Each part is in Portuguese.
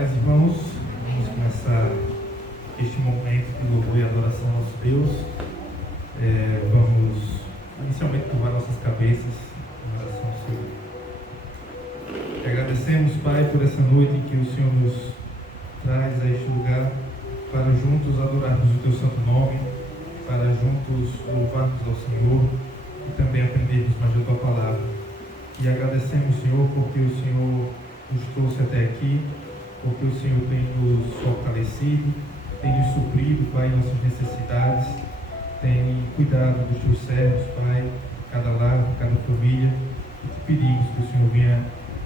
Irmãos, vamos começar este momento de louvor e adoração ao nosso Deus. Vamos inicialmente curvar nossas cabeças em oração ao Senhor. Agradecemos, Pai, por essa noite em que o Senhor nos traz a este lugar para juntos adorarmos o Teu santo nome, para juntos louvarmos ao Senhor e também aprendermos mais da Tua palavra. E agradecemos, Senhor, porque o Senhor nos trouxe até aqui, porque o Senhor tem nos fortalecido, tem nos suprido, Pai, nossas necessidades, tem cuidado dos Teus servos, Pai, cada lar, cada família, e te pedimos que o Senhor venha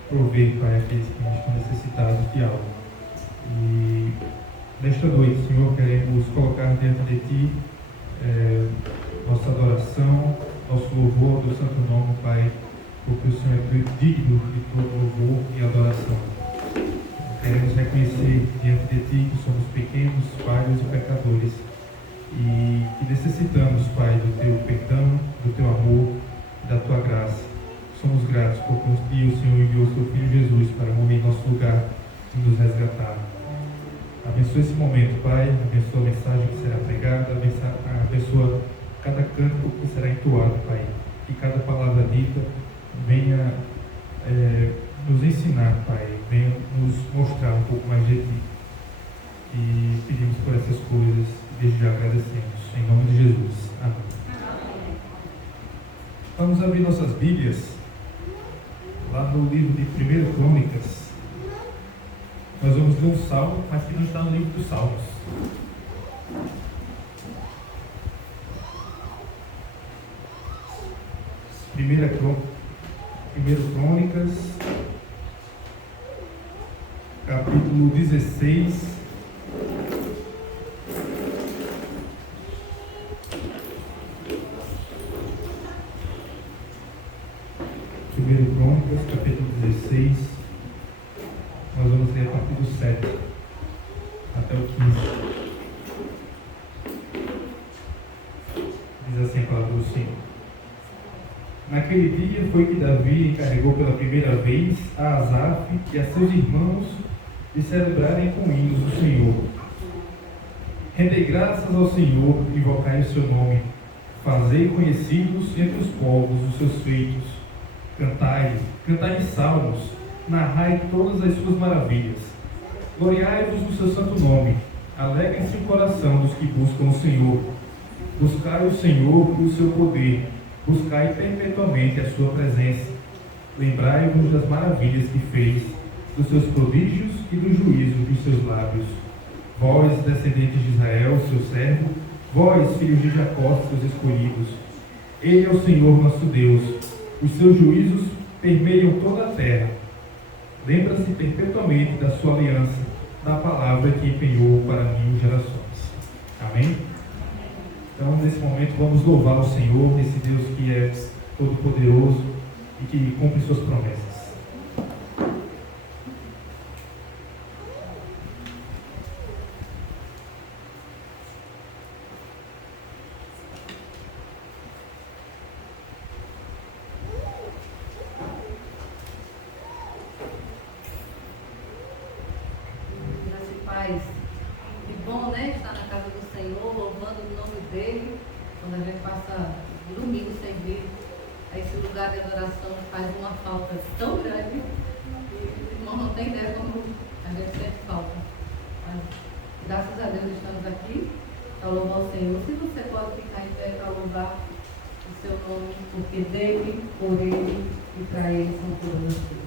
prover, Pai, aqueles que estão necessitados de algo. E nesta noite, Senhor, queremos colocar diante de Ti nossa adoração, nosso louvor do santo nome, Pai, porque o Senhor é digno de todo louvor e adoração. Queremos reconhecer diante de Ti que somos pequenos, falhos e pecadores e que necessitamos, Pai, do Teu perdão, do Teu amor e da Tua graça. Somos gratos porque um dia o Senhor enviou o Seu Filho Jesus para morrer em nosso lugar e nos resgatar. Abençoa esse momento, Pai, abençoa a mensagem que será pregada, abençoa cada canto que será entoado, Pai, que cada palavra dita venha nos ensinar, Pai, venha nos mostrar um pouco mais de Ti. E pedimos por essas coisas e desde já agradecemos. Em nome de Jesus. Amém. Vamos abrir nossas Bíblias lá no livro de 1 Crônicas. Nós vamos ler um salmo, mas que não está no livro dos Salmos. 1 Crônicas, capítulo 16. Crônicas, capítulo 16. Nós vamos ler a partir do 7 até o 15. Diz assim a palavra do Senhor. Naquele dia foi que Davi encarregou pela primeira vez a Asaf e a seus irmãos de celebrarem com hinos o Senhor. Rendei graças ao Senhor e invocai o seu nome. Fazei conhecidos entre os povos os seus feitos. Cantai salmos, narrai todas as suas maravilhas. Gloriai-vos no seu santo nome. Alegrem-se o coração dos que buscam o Senhor. Buscai o Senhor e o seu poder. Buscai perpetuamente a sua presença. Lembrai-vos das maravilhas que fez, dos seus prodígios e dos juízos dos seus lábios. Vós, descendentes de Israel, seu servo, vós, filhos de Jacó, seus escolhidos. Ele é o Senhor nosso Deus. Os seus juízos permeiam toda a terra. Lembra-se perpetuamente da sua aliança, da palavra que empenhou para 1000 gerações. Amém? Então, nesse momento, vamos louvar o Senhor, esse Deus que é todo-poderoso e que cumpre suas promessas. para louvar o Senhor. Se você pode ficar em pé para louvar o seu nome, porque dele, por ele e para ele são todas as coisas.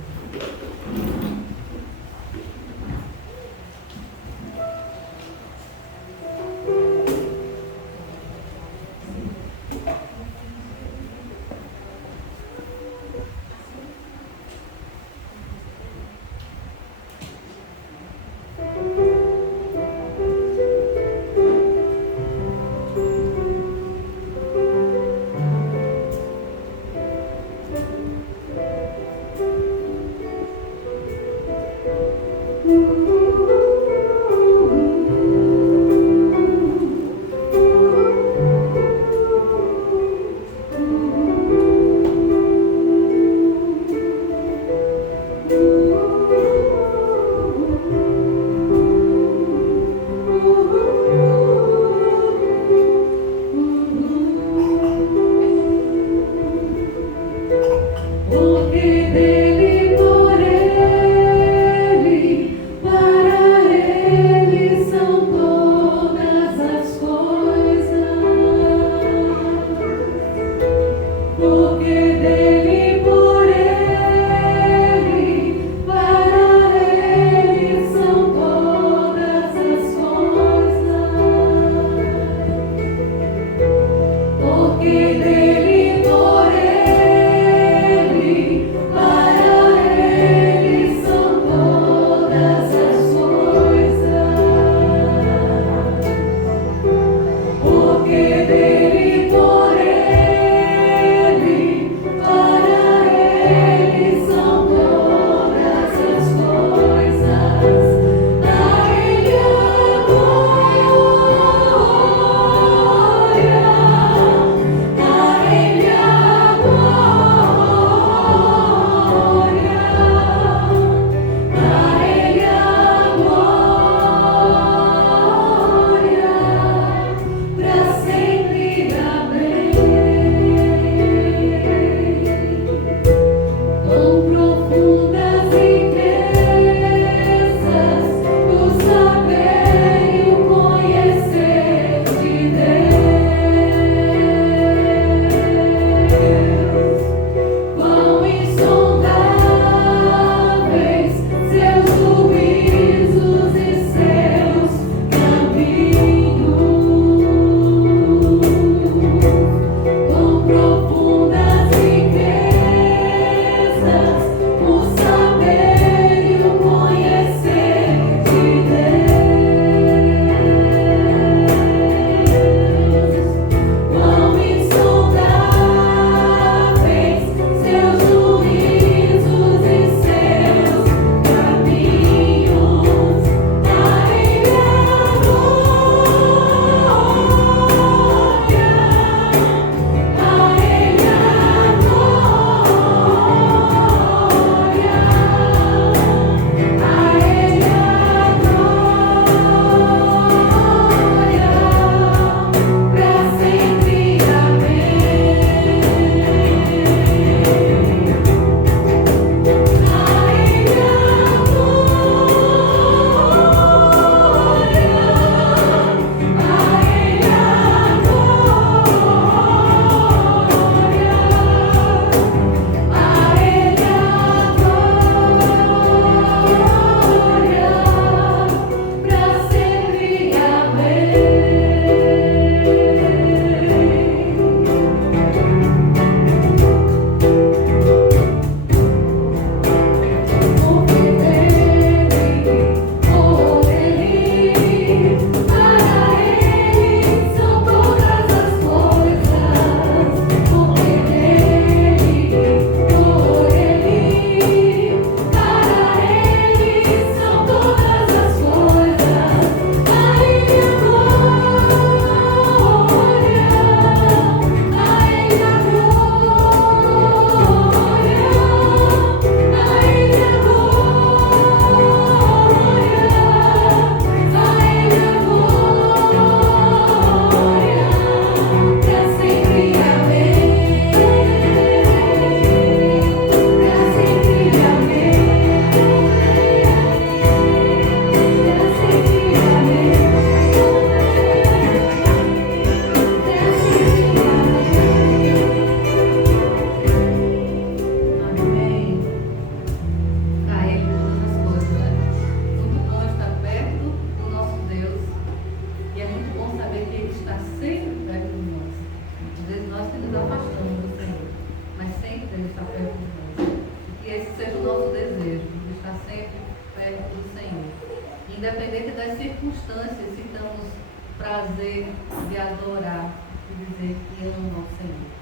prazer de adorar e dizer que amo ao Senhor.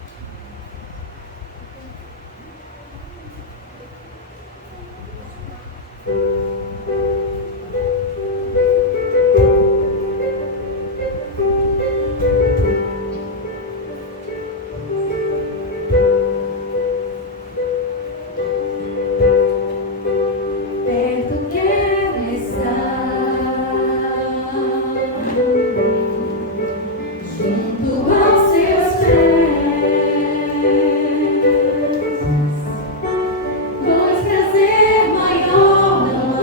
Pois prazer maior não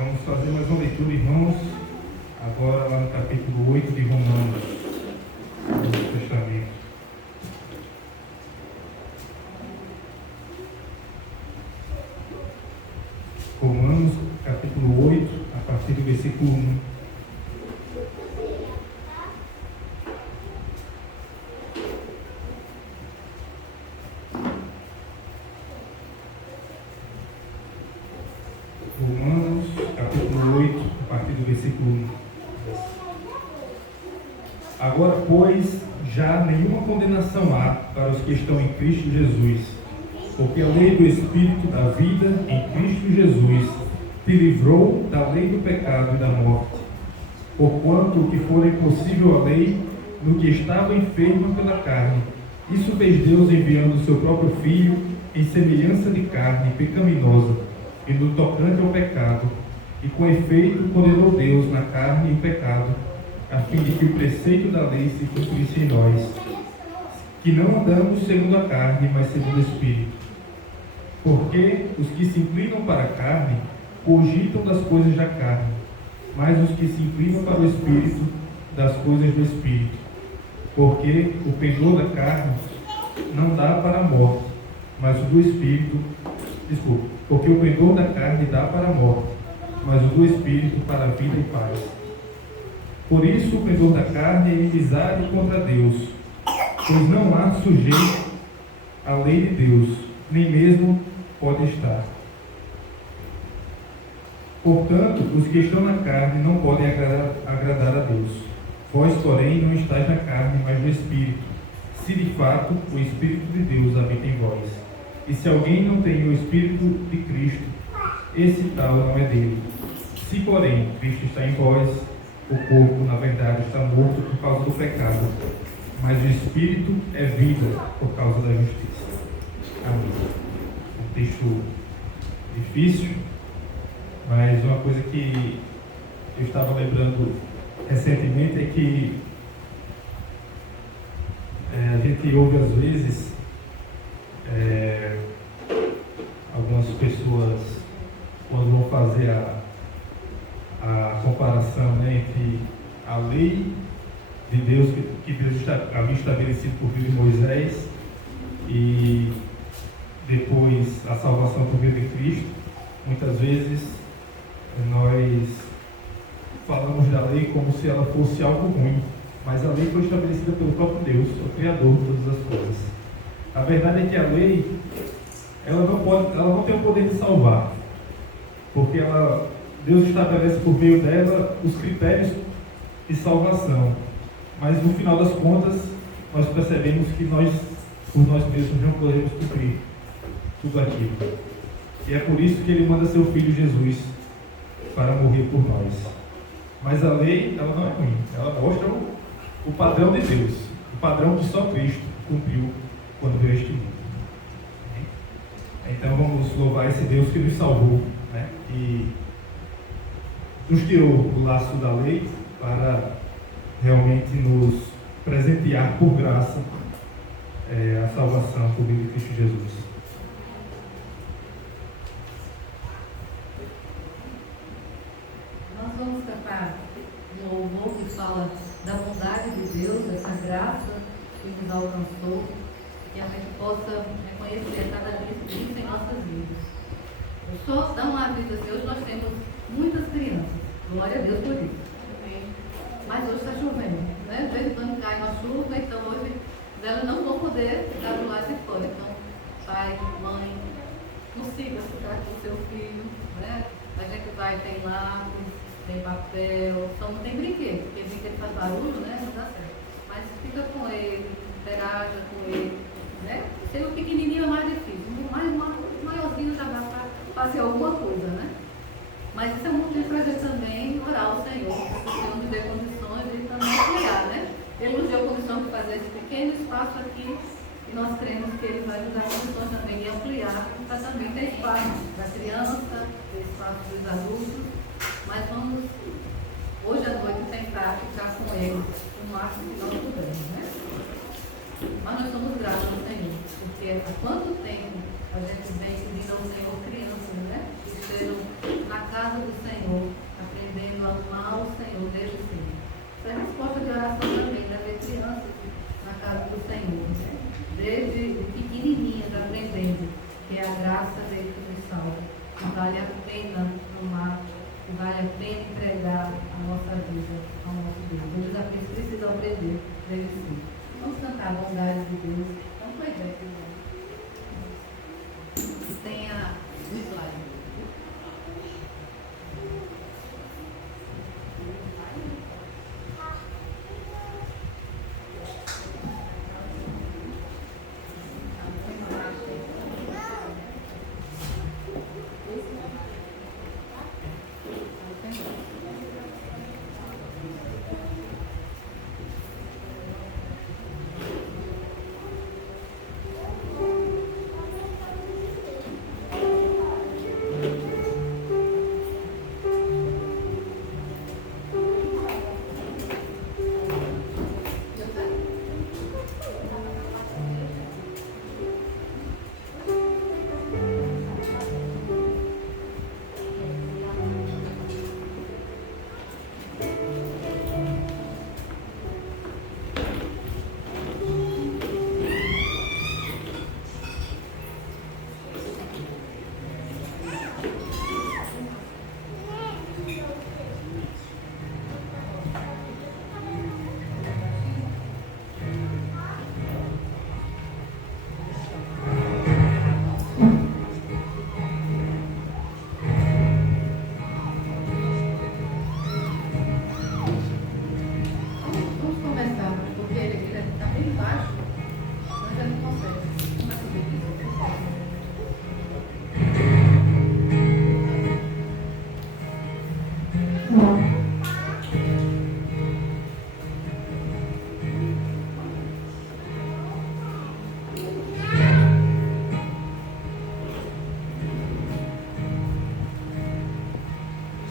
Vamos fazer mais uma leitura, irmãos, agora lá no capítulo 8 de Romanos, do Novo Testamento. Romanos, capítulo 8, a partir do versículo 1. Romanos, capítulo 8, a partir do versículo 1. Agora, pois, já nenhuma condenação há para os que estão em Cristo Jesus, porque a lei do Espírito da vida em Cristo Jesus te livrou da lei do pecado e da morte. Porquanto o que for impossível à lei, no que estava enferma pela carne, isso fez Deus enviando o seu próprio Filho em semelhança de carne pecaminosa, e no tocante ao pecado, e com efeito condenou Deus na carne e o pecado, a fim de que o preceito da lei se cumprisse em nós, que não andamos segundo a carne, mas segundo o Espírito. Porque os que se inclinam para a carne, cogitam das coisas da carne, mas os que se inclinam para o Espírito, das coisas do Espírito. Porque o pendor da carne não dá para a morte, mas o do Espírito, porque o pendor da carne dá para a morte, mas o do Espírito para a vida e paz. Por isso o pendor da carne é inimizade contra Deus, pois não há sujeito à lei de Deus, nem mesmo pode estar. Portanto, os que estão na carne não podem agradar a Deus. Vós, porém, não estáis na carne, mas no Espírito, se de fato o Espírito de Deus habita em vós. E se alguém não tem o Espírito de Cristo, esse tal não é dele. Se, porém, Cristo está em vós, o corpo, na verdade, está morto por causa do pecado, mas o Espírito é vida por causa da justiça. Amém. Um texto difícil, mas uma coisa que eu estava lembrando recentemente é que a gente ouve às vezes algumas pessoas, quando vão fazer a comparação, né, entre a lei de Deus que Deus havia estabelecido por meio de Moisés e depois a salvação por meio de Cristo, muitas vezes nós falamos da lei como se ela fosse algo ruim, mas a lei foi estabelecida pelo próprio Deus, o Criador de todas as coisas. A verdade é que a lei, ela não tem o poder de salvar, porque Deus estabelece por meio dela os critérios de salvação, mas no final das contas nós percebemos que nós, por nós mesmos, não podemos cumprir tudo aquilo. E é por isso que Ele manda seu Filho Jesus para morrer por nós. Mas a lei, ela não é ruim, ela mostra o padrão de Deus, o padrão que só Cristo cumpriu quando veio a este mundo. Então vamos louvar esse Deus que nos salvou, né? E nos tirou o laço da lei para realmente nos presentear por graça a salvação por meio de Cristo Jesus. Nós vamos cantar um louvor que fala da bondade de Deus, dessa graça que nos alcançou, que a gente possa reconhecer cada dia isso em nossas vidas. Eu só dar um aviso assim, hoje nós temos muitas crianças, glória a Deus por isso. Mas hoje está chovendo, né? De vez em quando cai uma chuva, então hoje elas não vão poder ficar do lado de fora. Então, pai, mãe, consiga ficar com o seu filho, né? A gente tem lápis, tem papel, só não tem brinquedo, porque brinquedo faz barulho, né? Não dá certo. Mas fica com ele, interaja com ele, né? Sendo o pequenininho é mais difícil, o maiorzinho já dá para fazer alguma coisa, né? Mas isso é muito motivo para a gente também orar ao Senhor, para que o Senhor nos dê condições de também criar, né? Ele nos deu condição de fazer esse pequeno espaço aqui e nós cremos que Ele vai nos dar condições também de ampliar, para também ter espaço para a criança, ter espaço para os adultos, mas vamos hoje à noite tentar ficar com eles o máximo que nós pudermos, né? Mas nós somos gratos ao Senhor, porque há quanto tempo a gente vem pedindo ao Senhor crianças, né? Que estejam na casa do Senhor, pena amar, que vale a pena entregar a nossa vida ao nosso Deus. O desafio precisa aprender dele sim. Vamos cantar a bondade de Deus. Vamos para a ideia. Tenha o slide.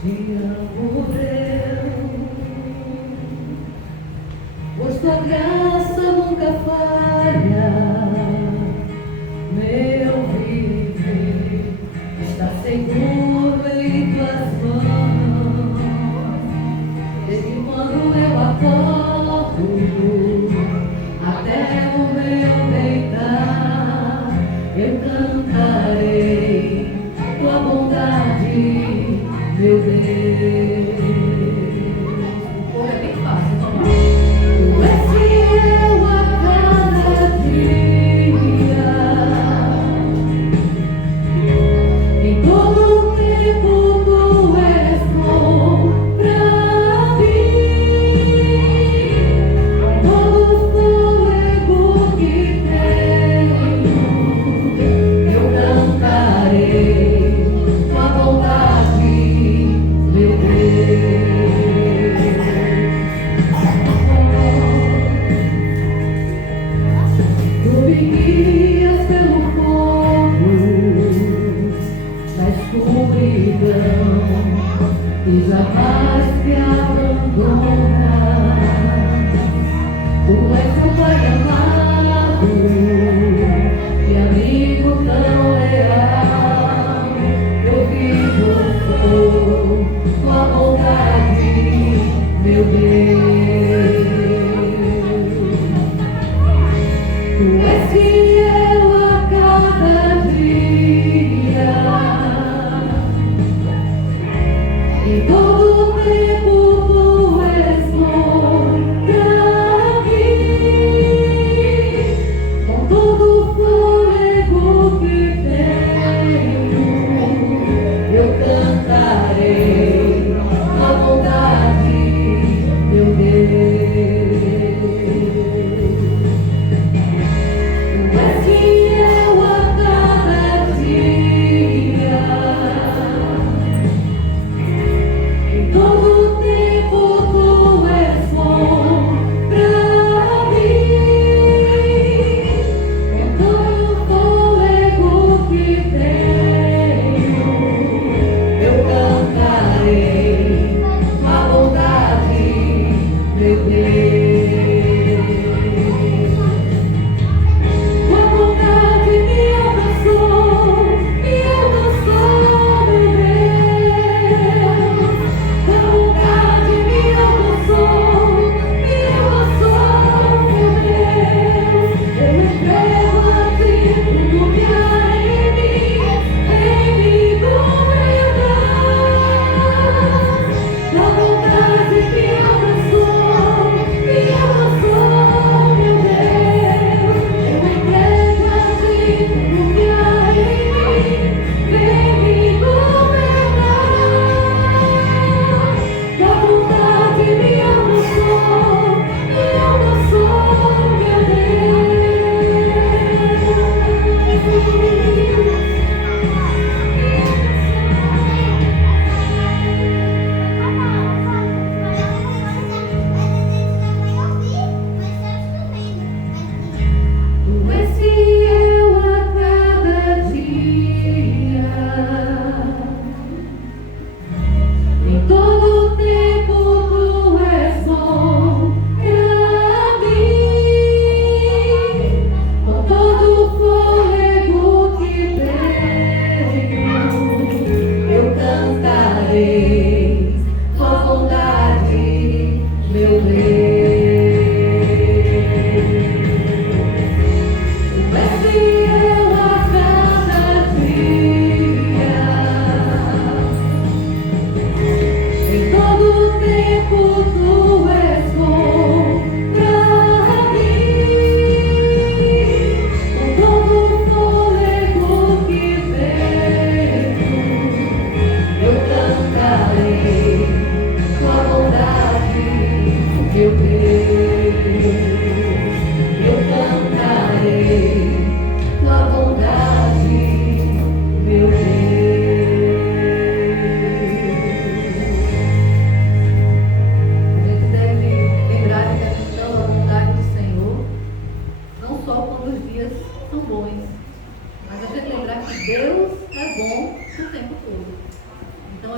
Te amo, Deus, pois tua graça nunca falha. Meu viver está seguro em tuas mãos. Desde quando eu acordo até o meu deitar, eu cantarei tua bondade, meu Deus. O é bem fácil, vamos lá. Tu és fiel a cada dia, em todo tempo tu és bom pra mim. Todo fôlego que tenho, eu cantarei tua bondade, meu Deus. Tu me guias pelo fogo, na escuridão, e jamais me abandonas. Tu és um pai amado e amigo tão leal. Eu vivo por tua bondade, meu Deus. Tu és fiel a cada dia, em todo tempo tu és bom pra mim. Com todo fôlego que tenho, eu cantarei tua bondade,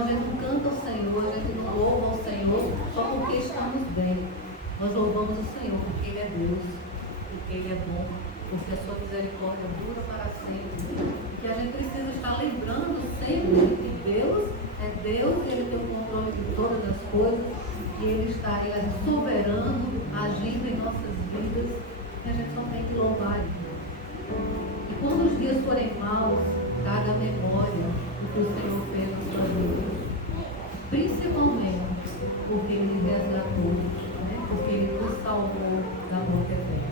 Então a gente não canta o Senhor, a gente não louva o Senhor só porque estamos bem. Nós louvamos o Senhor porque Ele é Deus, porque Ele é bom, porque a sua misericórdia dura para sempre. Que a gente precisa estar lembrando sempre que Deus é Deus, Ele tem o controle de todas as coisas, e Ele está aí soberano, agindo em nossas vidas, e a gente só tem que louvar Ele. E quando os dias forem maus, traga a memória do que o Senhor fez na sua vida. Principalmente porque Ele resgatou, né? Porque Ele nos salvou da morte eterna.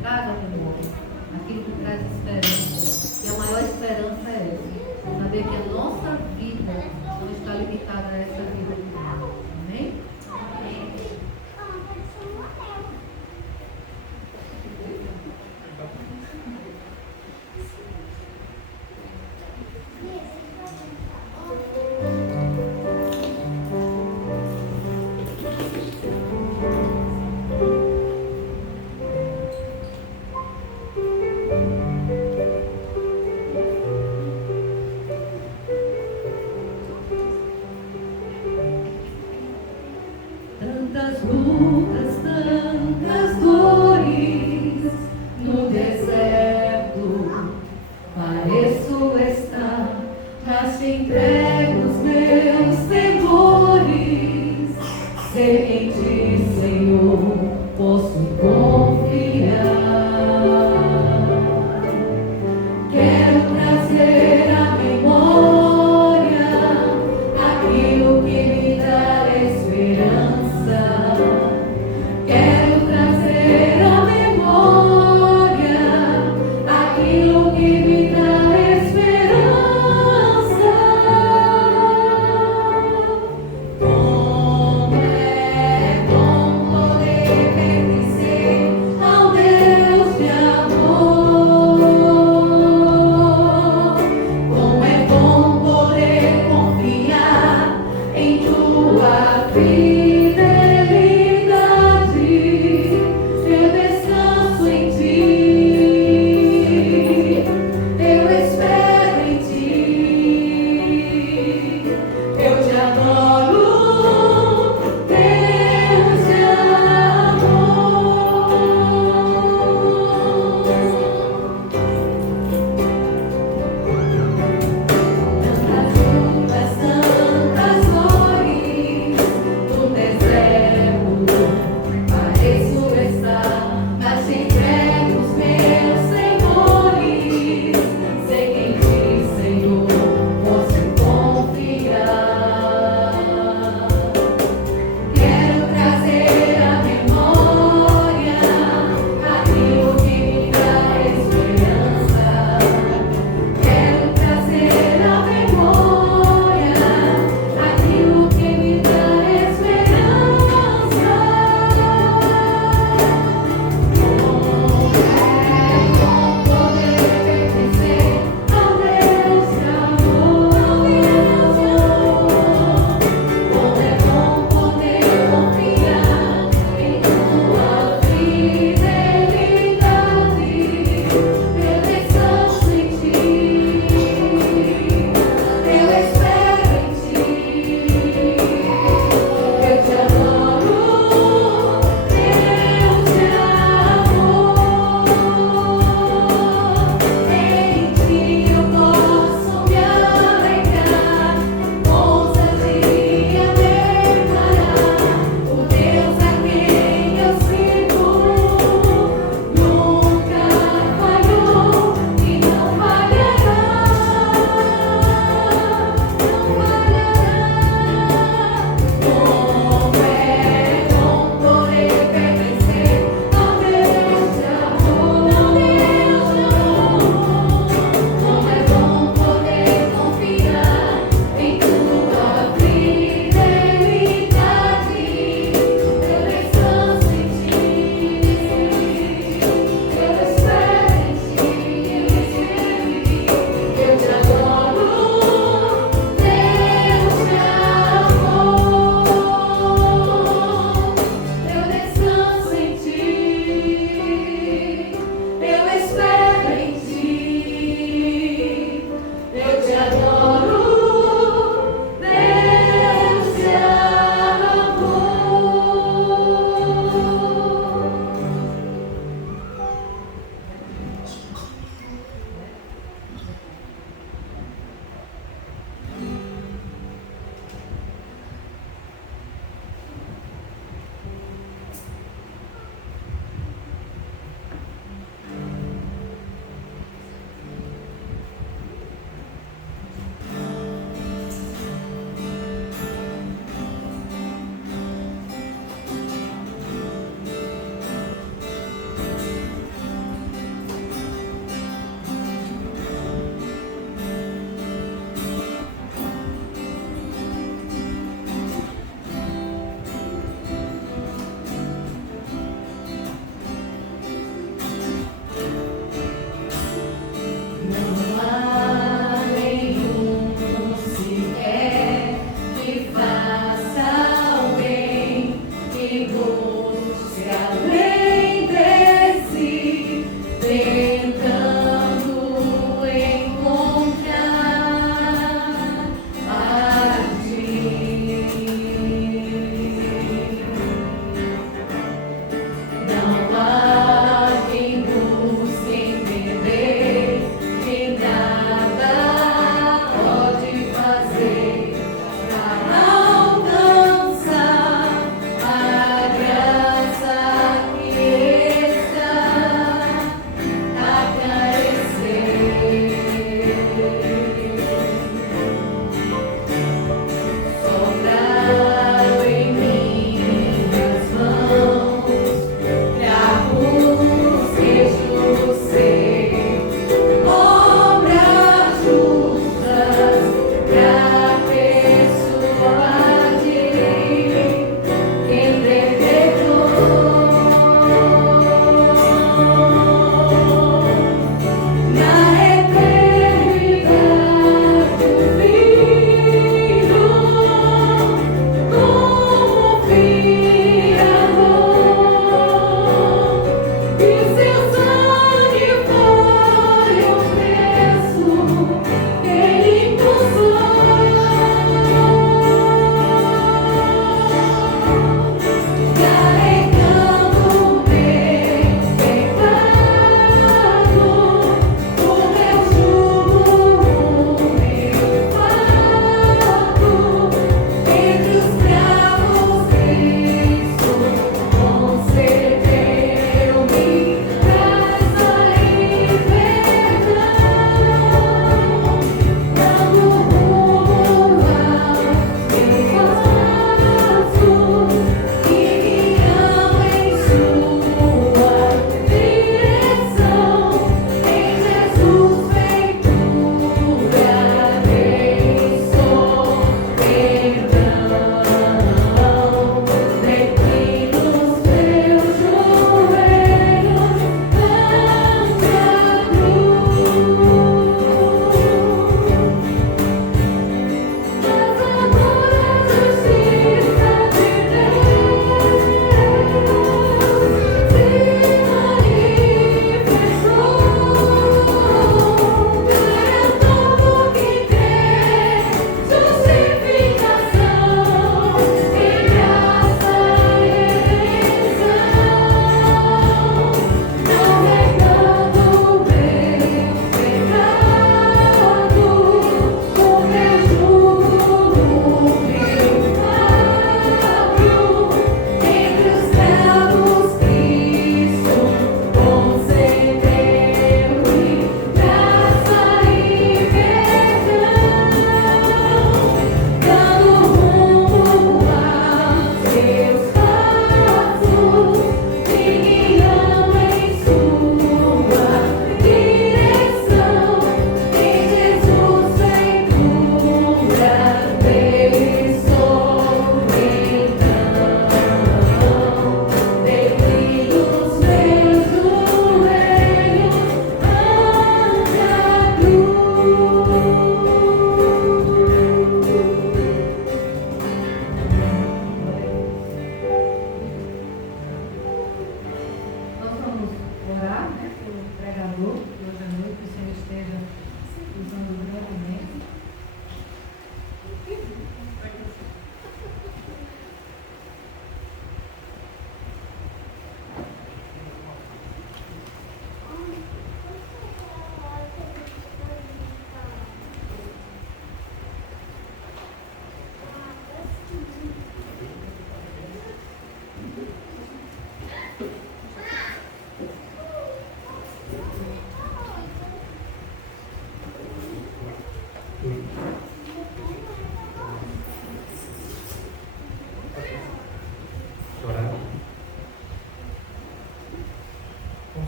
Traga a memória, aquilo que traz esperança. E a maior esperança é essa, saber que a nossa vida não está limitada a essa vida de Deus. Amém?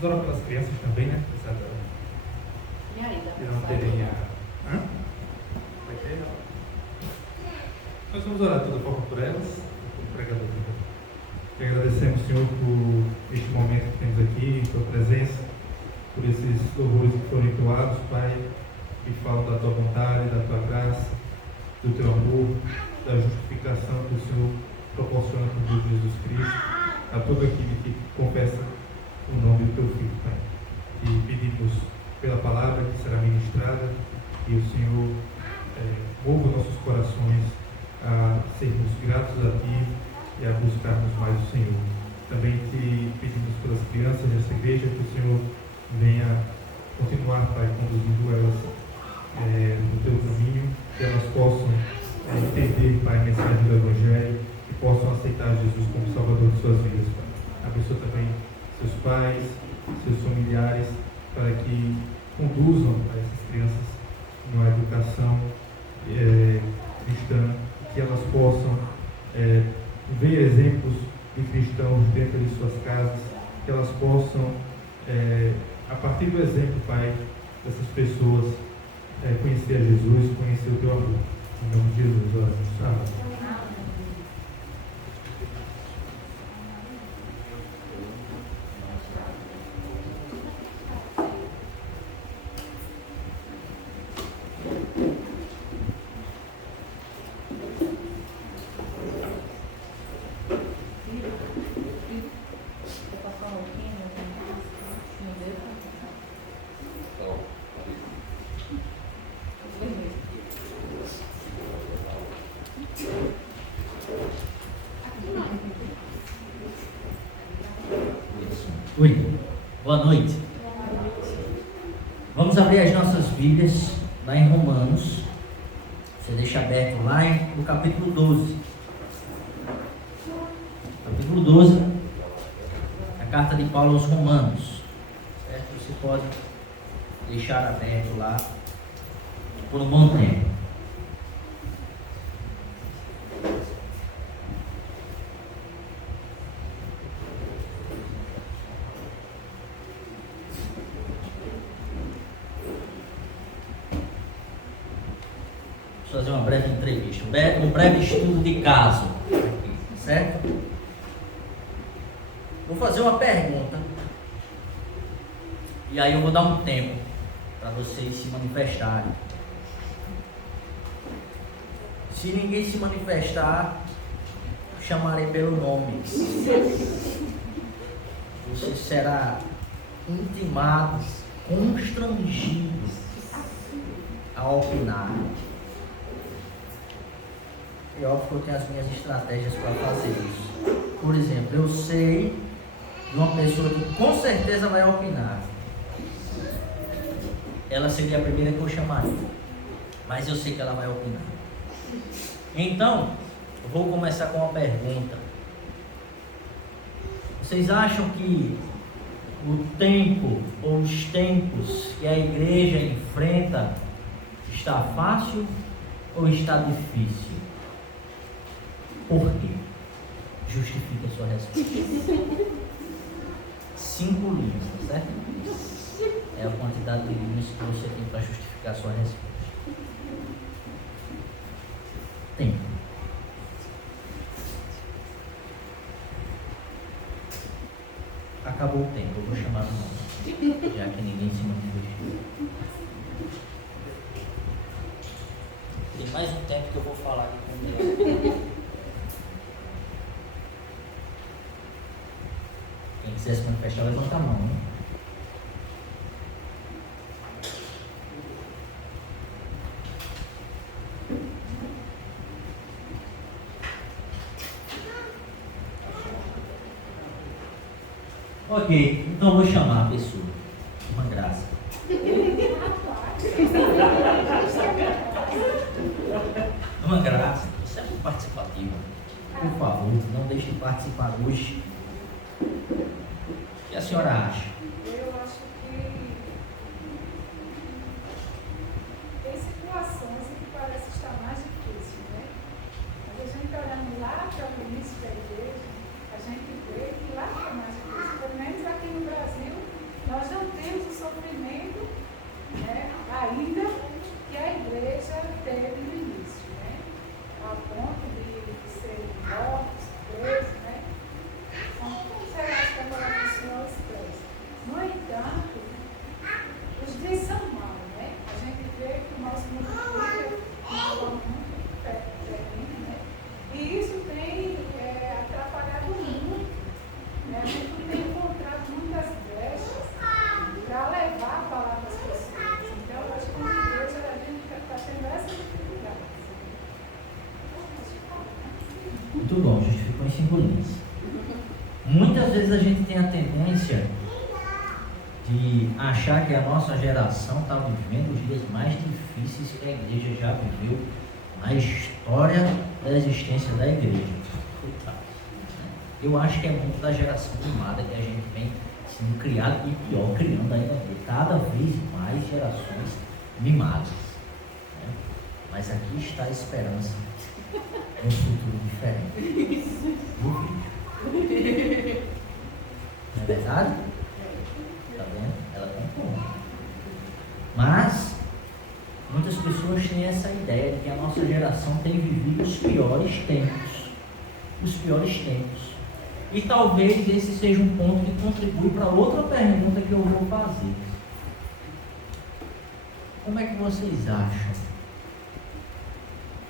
Vamos orar pelas crianças também, né? Apesar E aí, dá de pra não fazer? terem a... Hã? Vai ter? Nós vamos orar de toda forma por elas, por pregador também. Te agradecemos, Senhor, por este momento que temos aqui, tua presença, por esses louvores que foram entoados, Pai, que falam da tua vontade, da tua graça, do teu amor, da justificação que o Senhor proporciona por meio de Jesus Cristo, a todo aquele que confessa o nome do teu Filho, Pai. E pedimos pela palavra que será ministrada, que o Senhor mova nossos corações a sermos gratos a Ti e a buscarmos mais o Senhor. Também te pedimos pelas crianças dessa igreja, que o Senhor venha continuar, Pai, conduzindo elas no teu caminho, que elas possam entender, Pai, a mensagem do Evangelho, que possam aceitar Jesus como Salvador de suas vidas, Pai. Abençoa também seus pais, seus familiares, para que conduzam, Pai, essas crianças numa educação cristã, que elas possam ver exemplos de cristãos dentro de suas casas, que elas possam, a partir do exemplo, Pai, dessas pessoas, conhecer a Jesus, conhecer o teu amor. Em nome de Jesus, oramos. Amém. Oi, boa noite. Vamos abrir as nossas Bíblias lá em Romanos. Você deixa aberto lá no capítulo 12. Capítulo 12, a carta de Paulo aos Romanos. Certo? Você pode deixar aberto lá por um bom tempo. Fazer uma breve entrevista, um breve estudo de caso, certo? Vou fazer uma pergunta e aí eu vou dar um tempo para vocês se manifestarem. Se ninguém se manifestar, chamarei pelo nome. Você será intimado, constrangido a opinar. É óbvio que eu tenho as minhas estratégias para fazer isso. Por exemplo, eu sei de uma pessoa que com certeza vai opinar. Ela seria a primeira que eu chamaria, mas eu sei que ela vai opinar. Então, eu vou começar com uma pergunta. Vocês acham que o tempo ou os tempos que a igreja enfrenta está fácil ou está difícil? Por quê? Justifique a sua resposta. 5 linhas, tá certo? É a quantidade de linhas que você tem para justificar a sua resposta. Tempo. Acabou o tempo, eu vou chamar o nome, já que ninguém se manifestou. Tem mais um tempo que eu vou falar aqui com Deus. Quem quiser se manifestar, levanta a mão, né? Ok, então eu vou chamar a pessoa. Uma graça. Uma graça. Você é muito participativa. Por favor, não deixe de participar hoje. O que a senhora acha? Eu acho que tem situações em que parece estar mais difícil, né? Mas a gente olhando lá para o início da igreja, a gente vê que lá está mais difícil. Pelo menos aqui no Brasil, Muito bom, justificou em 5 linhas. Muitas vezes a gente tem a tendência de achar que a nossa geração está vivendo os dias mais difíceis que a igreja já viveu na história da existência da igreja. Eu acho que é muito da geração mimada que a gente vem sendo criado e pior, criando ainda cada vez mais gerações mimadas. Né? Mas aqui está a esperança de um futuro diferente. Do vídeo. Não é verdade? Está vendo? Ela tem como. Mas muitas pessoas têm essa ideia de que a nossa geração tem vivido os piores tempos. Os piores tempos. E talvez esse seja um ponto que contribui para outra pergunta que eu vou fazer. Como é que vocês acham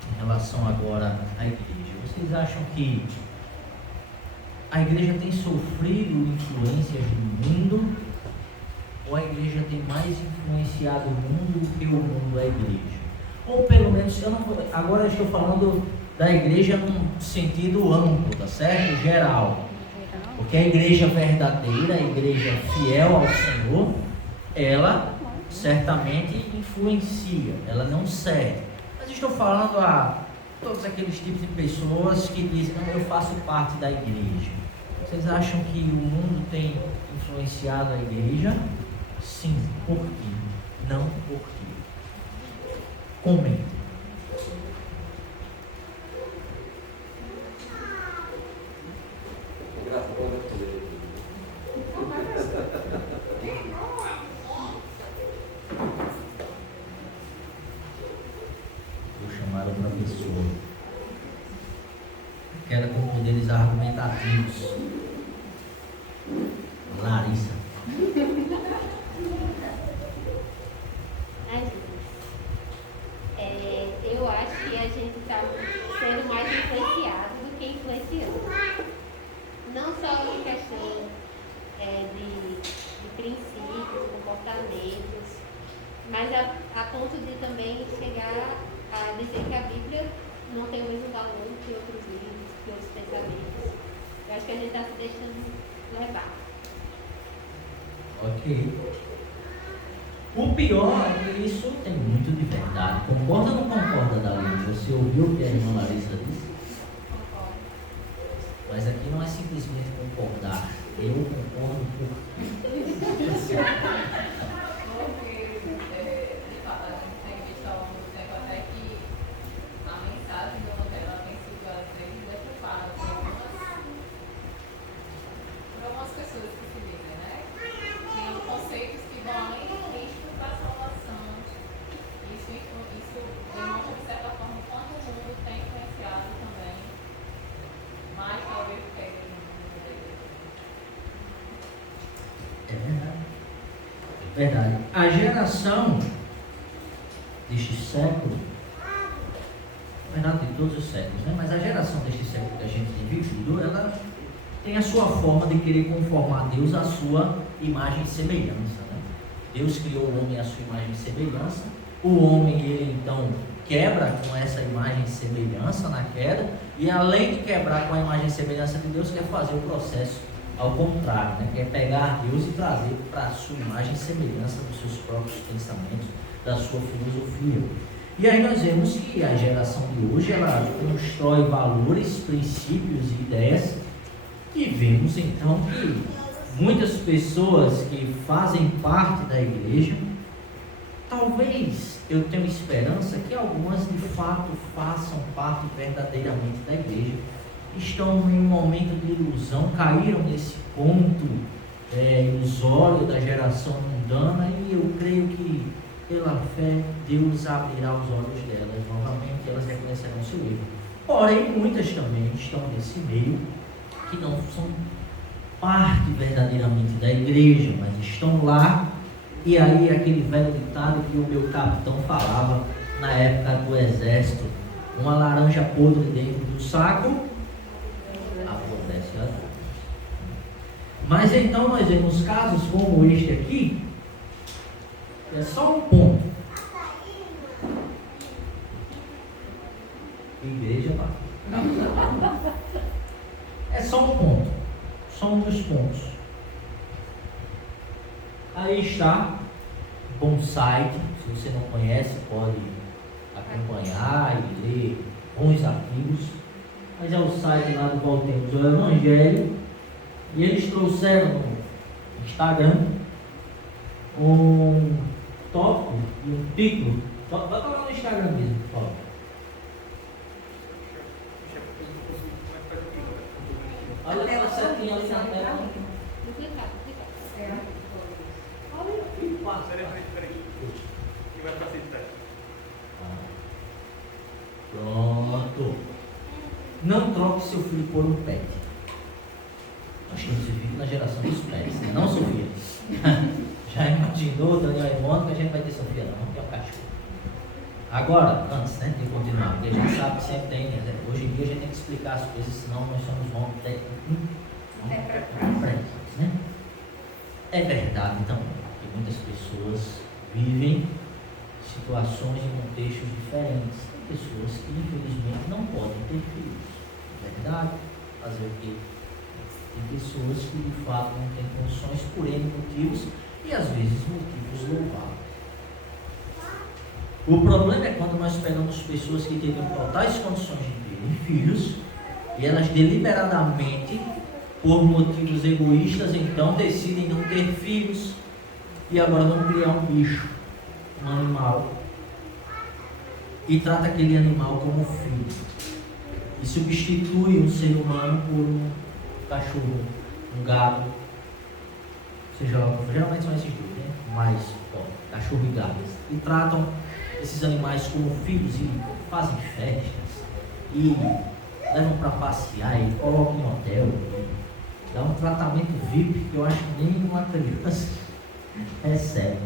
em relação agora à igreja? Vocês acham que a igreja tem sofrido influências do mundo? Ou a igreja tem mais influenciado o mundo do que o mundo a igreja? Ou pelo menos, agora eu estou falando da igreja num sentido amplo, tá certo? Geral. Porque a igreja verdadeira, a igreja fiel ao Senhor, ela certamente influencia, ela não serve. Mas estou falando a todos aqueles tipos de pessoas que dizem, não, eu faço parte da igreja. Vocês acham que o mundo tem influenciado a igreja? Sim. Por quê? Não por quê? Comentem. Vou chamar outra pessoa. Quero com poderes argumentativos. Larissa. Eu acho que a gente está sendo mais influenciado do que influenciando. Não só em questão de princípios, comportamentos, mas a ponto de também chegar a dizer que a Bíblia não tem o mesmo valor que outros livros, que outros pensamentos. Eu acho que a gente está se deixando levar. Ok. O pior é que isso tem muito de verdade. Concorda ou não concorda, Dalila? Você ouviu o que a irmã Larissa disse? Concordo. Mas aqui não é simplesmente concordar. Eu concordo por Porque, de fato, a gente tem visto ao longo do tempo até que a mensagem do Evangelho tem sido, às vezes, deturpada por algumas pessoas que se dizem, né? Tem conceitos que vão além do Cristo para a salvação. Isso demonstra, de certa forma, o quanto o mundo tem influenciado também, mais talvez do que a igreja. É verdade. É verdade. A geração deste século, na verdade de todos os séculos, né? Mas a geração deste século que a gente tem vivido, ela tem a sua forma de querer conformar Deus à sua imagem e semelhança. Né? Deus criou o homem à sua imagem e semelhança. O homem, ele então quebra com essa imagem e semelhança na queda, e além de quebrar com a imagem e semelhança de Deus, quer fazer o processo ao contrário, né? Quer pegar Deus e trazer para a sua imagem e semelhança dos seus próprios pensamentos, da sua filosofia. E aí nós vemos que a geração de hoje, ela constrói valores, princípios e ideias, e vemos então que muitas pessoas que fazem parte da igreja, talvez eu tenha esperança que algumas de fato façam parte verdadeiramente da igreja, estão em um momento de ilusão, caíram nesse ponto ilusório da geração mundana, e eu creio que pela fé Deus abrirá os olhos delas novamente, elas reconhecerão o seu erro. Porém, muitas também estão nesse meio que não são parte verdadeiramente da igreja, mas estão lá. E aí aquele velho ditado que o meu capitão falava na época do exército: uma laranja podre dentro do saco apodrece a dor. Mas então nós vemos casos como este aqui, é só um ponto. Igreja lá. É só um ponto, só um dos pontos. Aí está, bom site, se você não conhece, pode acompanhar e ler bons artigos. Mas é o site lá do Voltemos ao Evangelho, e eles trouxeram no Instagram um tópico e um título. Bota lá no Instagram mesmo, por favor. Olha essa setinha ali na tela. Vou clicar. Olha que fácil. Peraí. Que vai facilitar. Pronto. Não troque seu filho por um pet. Nós temos vivido na geração dos pets, né? Não, Sofia? Já imaginou, Daniel e Mônica, que a gente vai ter Sofia não, que é um cachorro. Agora, antes, né, de continuar, porque a gente sabe que sempre tem, né? Hoje em dia a gente tem que explicar as coisas, senão nós somos homens técnicos, né? É verdade também que muitas pessoas vivem situações e contextos diferentes. Tem pessoas que infelizmente não podem ter filhos. É verdade? Fazer o quê? Tem pessoas que de fato não têm condições por N motivos e às vezes motivos louváveis. O problema é quando nós pegamos pessoas que teriam totais condições de terem filhos e elas deliberadamente, por motivos egoístas, então decidem não ter filhos e agora vão criar um bicho, um animal, e trata aquele animal como filho e substitui um ser humano por um cachorro, um gado, seja lá, geralmente são esses dois, né? Mas cachorro e gado, e tratam esses animais como filhos e fazem festas e levam para passear e colocam em hotel e dá um tratamento VIP que eu acho que nem uma criança recebe.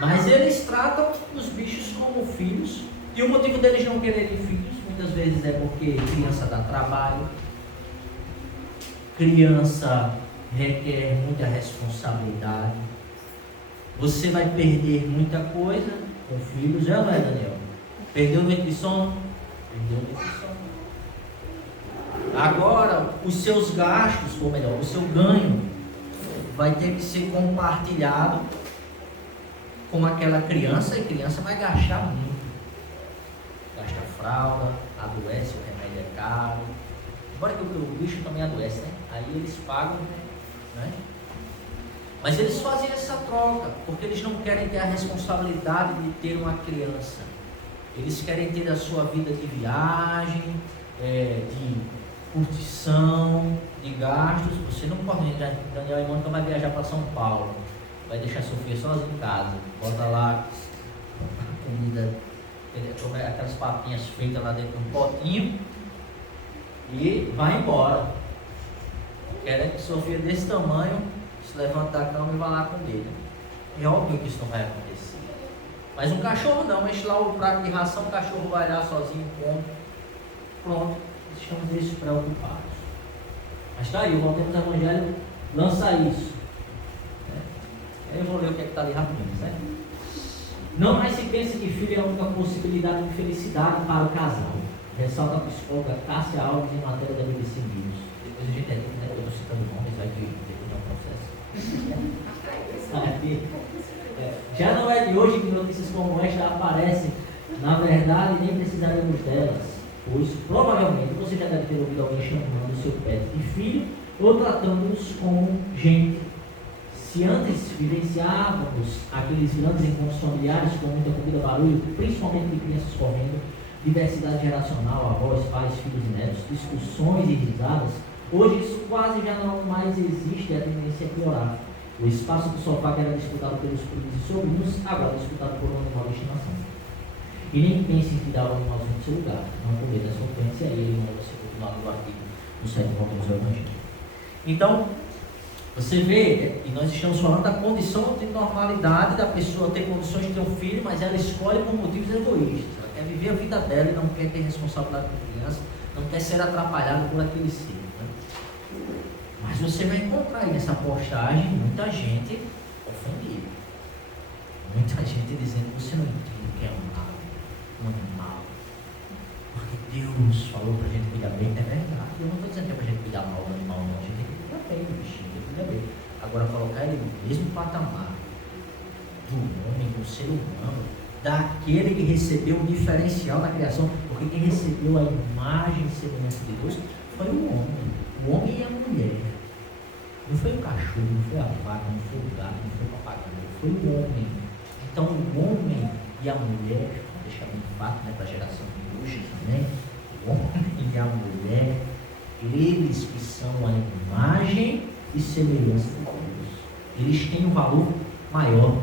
Mas eles tratam os bichos como filhos e o motivo deles não quererem filhos muitas vezes é porque criança dá trabalho, criança requer muita responsabilidade, você vai perder muita coisa com filhos, já não é, Daniel? Perdeu noite de sono? Perdeu noite de sono. Agora, os seus gastos, ou melhor, o seu ganho vai ter que ser compartilhado com aquela criança, e a criança vai gastar muito. Gasta fralda, adoece, o remédio é caro. Embora que o bicho também adoece, né? Aí eles pagam, né? Mas eles fazem essa troca, porque eles não querem ter a responsabilidade de ter uma criança. Eles querem ter a sua vida de viagem, de curtição, de gastos. Você não pode, Daniel e Mônica vai viajar para São Paulo, vai deixar a Sofia sozinha em casa, bota lá a comida, aquelas papinhas feitas lá dentro de um potinho e vai embora. Querem que Sofia desse tamanho se levanta da cama e vai lá comer. É óbvio que isso não vai acontecer. Mas um cachorro não, enche lá o prato de ração, o cachorro vai lá sozinho, come. Pronto, estamos despreocupados. Mas está aí, o Voltemos ao Evangelho lança isso. Eu vou ler o que está ali rapidinho, certo? Não mais se pensa que filho é a única possibilidade de felicidade para o casal. Ressalta a psicóloga Cássia Alves em matéria da BBC News. Depois a gente tem que, eu estou citando nomes, vai que depois é um processo. Já não é de hoje que notícias como esta aparecem. Na verdade, nem precisaremos delas, pois provavelmente você já deve ter ouvido alguém chamando o seu pet de filho ou tratando-os como gente. Se antes vivenciávamos aqueles grandes encontros familiares com muita comida, barulho, principalmente de crianças correndo, diversidade geracional, avós, pais, filhos e netos, discussões e risadas, hoje isso quase já não mais existe, a tendência é piorar. O espaço do sofá que era disputado pelos primos e sobrinhos, agora é disputado por um animal de estimação. E nem pense em tirar o animalzinho do seu lugar, não com medo dessa ofensa, e ele manda você continuar no artigo do site Voltemos ao Evangelho. Então, você vê, e nós estamos falando da condição de normalidade da pessoa ter condições de ter um filho, mas ela escolhe por motivos egoístas. Ela quer viver a vida dela e não quer ter responsabilidade com criança, não quer ser atrapalhada por aquele ser. Né? Mas você vai encontrar aí nessa postagem muita gente ofendida. Muita gente dizendo que você não entende o que é um animal. Porque Deus falou para a gente cuidar bem, é verdade. Eu não estou dizendo que é para a gente cuidar mal do animal, não. A gente tem que cuidar bem do bichinho, tem que cuidar bem. Agora, colocar ele no mesmo patamar do homem, do ser humano, daquele que recebeu o diferencial na criação, porque quem recebeu a imagem e semelhança de Deus foi o homem e a mulher. Não foi o cachorro, não foi a vaca, não foi o gato, não foi o papagaio, foi o homem. Então o homem e a mulher, deixa bem fato, né, para a geração de hoje também, o homem e a mulher, eles que são a imagem e semelhança de Deus, eles têm um valor maior.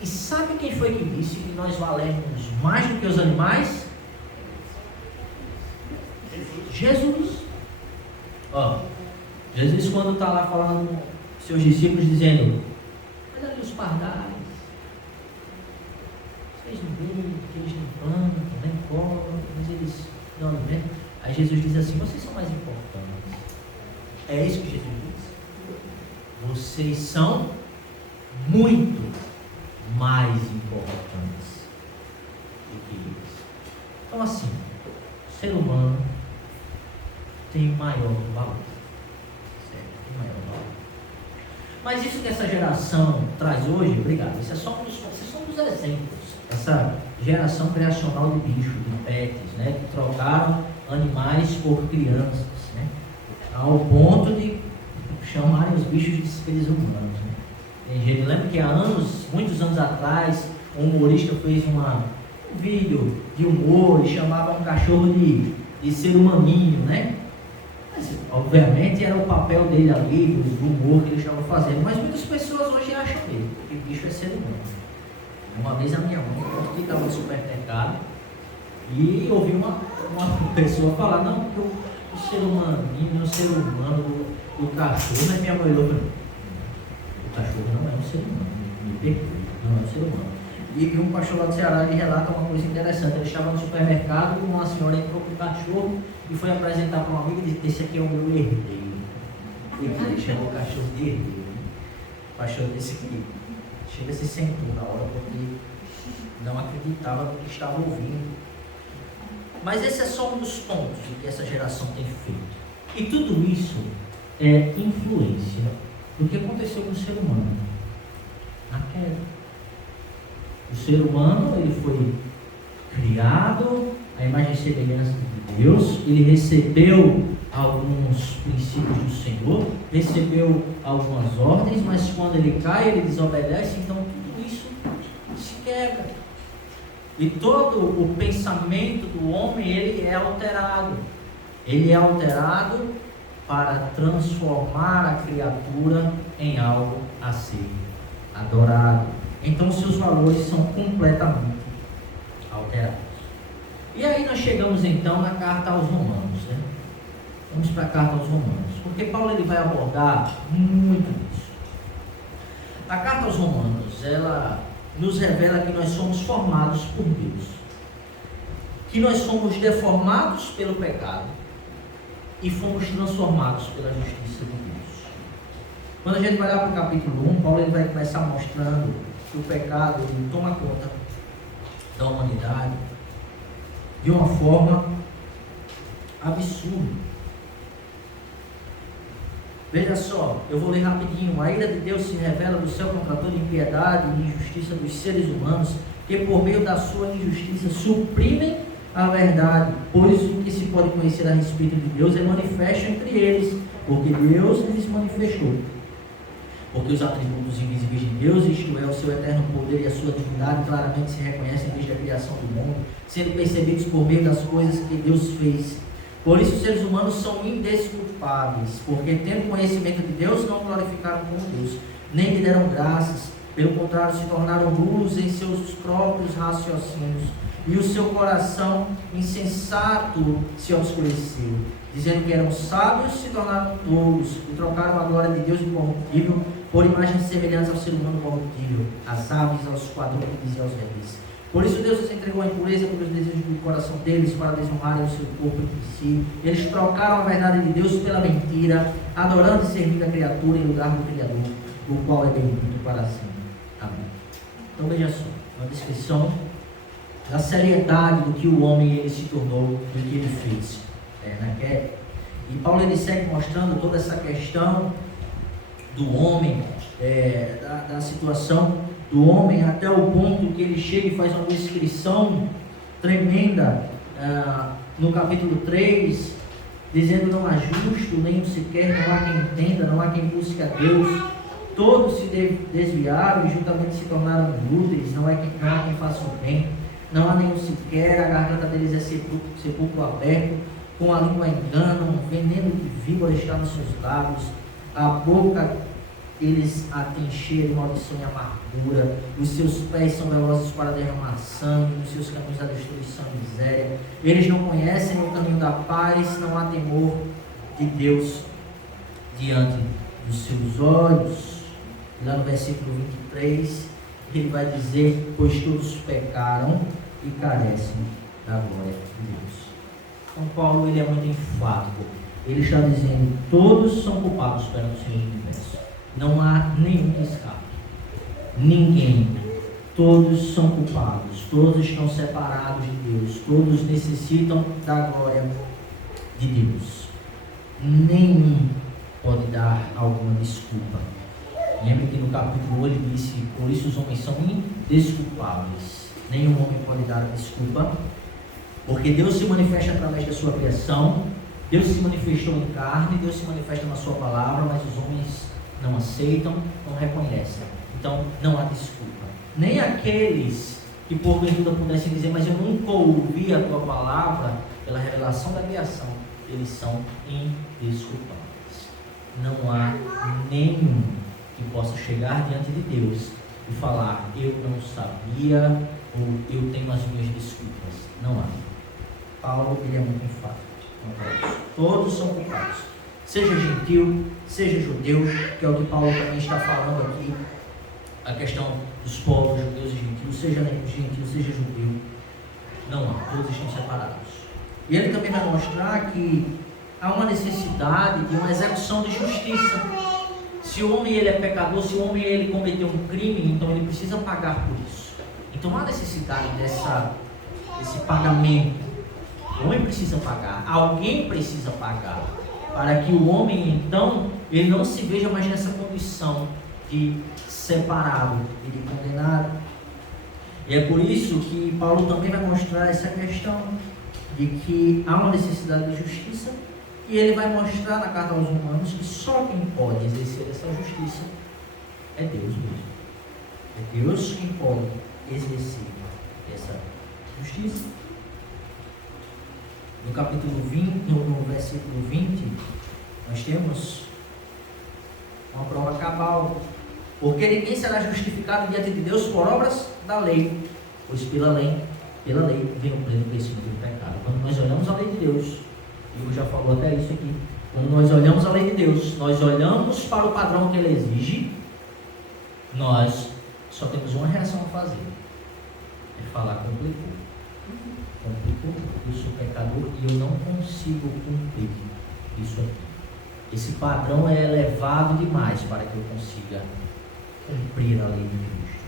E sabe quem foi que disse que nós valemos mais do que os animais? Jesus. Jesus, quando está lá falando com seus discípulos, dizendo: olha ali os pardais, vocês não veem que eles nem plantam, nem colhem, mas eles dão alimento. Aí Jesus diz assim: vocês são mais importantes. É isso que Jesus diz. Vocês são muito mais importantes do que eles. Então, assim, o ser humano tem o maior valor. Certo? Tem o maior valor. Mas isso que essa geração traz hoje, obrigado, isso é só um dos exemplos. Essa geração criacional de bichos, de pets, né, que trocaram animais por crianças, né, ao ponto de chamarem os bichos de seres humanos. Né. Tem gente, lembra que há muitos anos atrás, um humorista fez um vídeo de humor e chamava um cachorro de ser humaninho, né? Mas, obviamente era o papel dele ali, do humor que ele estava fazendo, mas muitas pessoas hoje acham mesmo que bicho é ser humano. Uma vez a minha mãe estava no supermercado e ouvi uma pessoa falar: não, porque o ser humaninho, o ser humano do cachorro, mas minha mãe olhou para mim: o cachorro não é um ser humano, me perdoe, não é um ser humano. E um pastor lá do Ceará, ele relata uma coisa interessante. Ele estava no supermercado e uma senhora entrou com o cachorro e foi apresentar para um amigo e disse: esse aqui é o meu herdeiro. Ele chamou o cachorro de herdeiro. O pastor disse que chega se sentou na hora porque não acreditava no que estava ouvindo. Mas esse é só um dos pontos que essa geração tem feito. E tudo isso é influência do que aconteceu com o ser humano na queda. O ser humano, ele foi criado à imagem e semelhança de Deus, ele recebeu alguns princípios do Senhor, recebeu algumas ordens, mas quando ele cai, ele desobedece, então tudo isso se quebra. E todo o pensamento do homem, ele é alterado. Ele é alterado para transformar a criatura em algo a ser adorado. Então seus valores são completamente alterados. E aí nós chegamos então na carta aos Romanos, né? Vamos para a carta aos Romanos, porque Paulo ele vai abordar muito isso. A carta aos Romanos, ela nos revela que nós somos formados por Deus, que nós somos deformados pelo pecado e fomos transformados pela justiça de Deus. Quando a gente vai lá para o capítulo 1, Paulo ele vai começar mostrando que o pecado ele toma conta da humanidade de uma forma absurda. Veja só, eu vou ler rapidinho. A ira de Deus se revela do céu contra toda impiedade e injustiça dos seres humanos, que por meio da sua injustiça suprimem a verdade, pois o que se pode conhecer a respeito de Deus é manifesto entre eles, porque Deus lhes manifestou. Porque os atributos invisíveis de Deus, isto é, o seu eterno poder e a sua divindade, claramente se reconhecem desde a criação do mundo, sendo percebidos por meio das coisas que Deus fez. Por isso os seres humanos são indesculpáveis, porque tendo conhecimento de Deus, não glorificaram como Deus, nem lhe deram graças, pelo contrário, se tornaram nulos em seus próprios raciocínios, e o seu coração insensato se obscureceu, dizendo que eram sábios, se tornaram tolos, e trocaram a glória de Deus incorruptível por imagens semelhantes ao ser humano corruptível, às aves, aos quadrúpedes e aos reis. Por isso Deus os entregou à impureza pelos desejos do coração deles, para desonrarem o seu corpo entre si. Eles trocaram a verdade de Deus pela mentira, adorando e servindo a criatura em lugar do Criador, o qual é bendito para sempre. Amém. Então veja só, uma descrição da seriedade do que o homem ele se tornou, do que ele fez. E Paulo ele segue mostrando toda essa questão do homem, da situação do homem, até o ponto que ele chega e faz uma descrição tremenda no capítulo 3, dizendo: não há justo, nem sequer, não há quem entenda, não há quem busque a Deus, todos se desviaram e juntamente se tornaram inúteis, não há quem faça o bem, não há nenhum sequer, a garganta deles é sepulcro aberto, com a língua enganam, um veneno de víbora está nos seus lábios, a boca eles a têm cheia de maldição e amargura, os seus pés são velozes para derramar sangue, nos seus caminhos a destruição e miséria, eles não conhecem o caminho da paz, não há temor de Deus diante dos seus olhos. E lá no versículo 23, ele vai dizer: pois todos pecaram e carecem da glória de Deus. Então Paulo ele é muito enfático, ele está dizendo: todos são culpados perante o Senhor do universo, não há nenhum que escape, ninguém, todos são culpados, todos estão separados de Deus, todos necessitam da glória de Deus, nenhum pode dar alguma desculpa. Lembra que no capítulo 1 ele disse: por isso os homens são indesculpáveis, nenhum homem pode dar desculpa, porque Deus se manifesta através da sua criação, Deus se manifestou em carne, Deus se manifesta na sua palavra, mas os homens não aceitam, não reconhecem. Então não há desculpa. Nem aqueles que porventura pudessem dizer: mas eu nunca ouvi a tua palavra, pela revelação da criação, eles são indesculpáveis. Não há nenhum que possa chegar diante de Deus e falar: eu não sabia, ou eu tenho as minhas desculpas. Não há. Paulo ele é muito enfático. Todos são culpados, seja gentil, seja judeu, que é o que Paulo também está falando aqui, a questão dos povos judeus e gentios, seja gentil, seja judeu, não há, todos estão separados. E ele também vai mostrar que há uma necessidade de uma execução de justiça. Se o homem ele é pecador, se o homem ele cometeu um crime, então ele precisa pagar por isso. Então há necessidade desse pagamento. O homem precisa pagar, alguém precisa pagar, para que o homem então ele não se veja mais nessa condição de separado e de condenado. E é por isso que Paulo também vai mostrar essa questão de que há uma necessidade de justiça, e ele vai mostrar na carta aos Romanos que só quem pode exercer essa justiça é Deus mesmo. É Deus quem pode exercer essa justiça. No capítulo 20, no versículo 20, nós temos uma prova cabal. Porque ninguém será justificado diante de Deus por obras da lei, pois pela lei vem o pleno conhecimento do pecado. Quando nós olhamos a lei de Deus, eu já falou até isso aqui, quando nós olhamos a lei de Deus, nós olhamos para o padrão que ele exige, nós só temos uma reação a fazer: é falar complicou, eu sou pecador e eu não consigo cumprir isso aqui. Esse padrão é elevado demais para que eu consiga cumprir a lei de Cristo.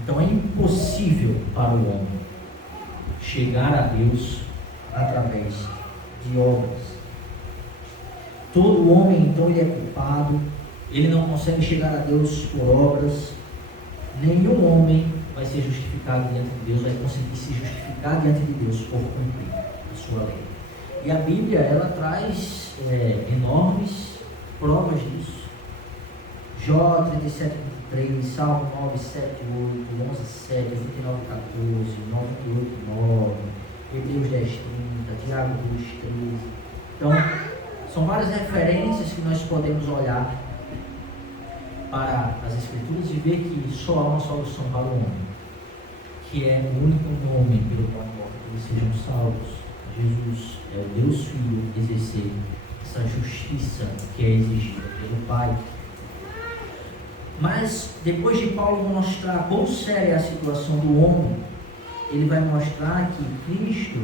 Então é impossível para o homem chegar a Deus através de obras. Todo homem então ele é culpado, ele não consegue chegar a Deus por obras. Nenhum homem vai ser justificado diante de Deus, vai conseguir se justificar diante de Deus por cumprir a sua lei. E a Bíblia ela traz enormes provas disso. Jó 37, 23, Salmo 9, 7, 8, 11, 7, 29, 14, 98, 9, Hebreus 10, 30, Tiago 2, 13. Então, são várias referências que nós podemos olhar para as Escrituras e ver que só há uma solução para o homem, que é o único nome pelo qual eles sejam salvos. Jesus é o Deus Filho exercer essa justiça que é exigida pelo Pai. Mas depois de Paulo mostrar quão séria é a situação do homem, ele vai mostrar que Cristo,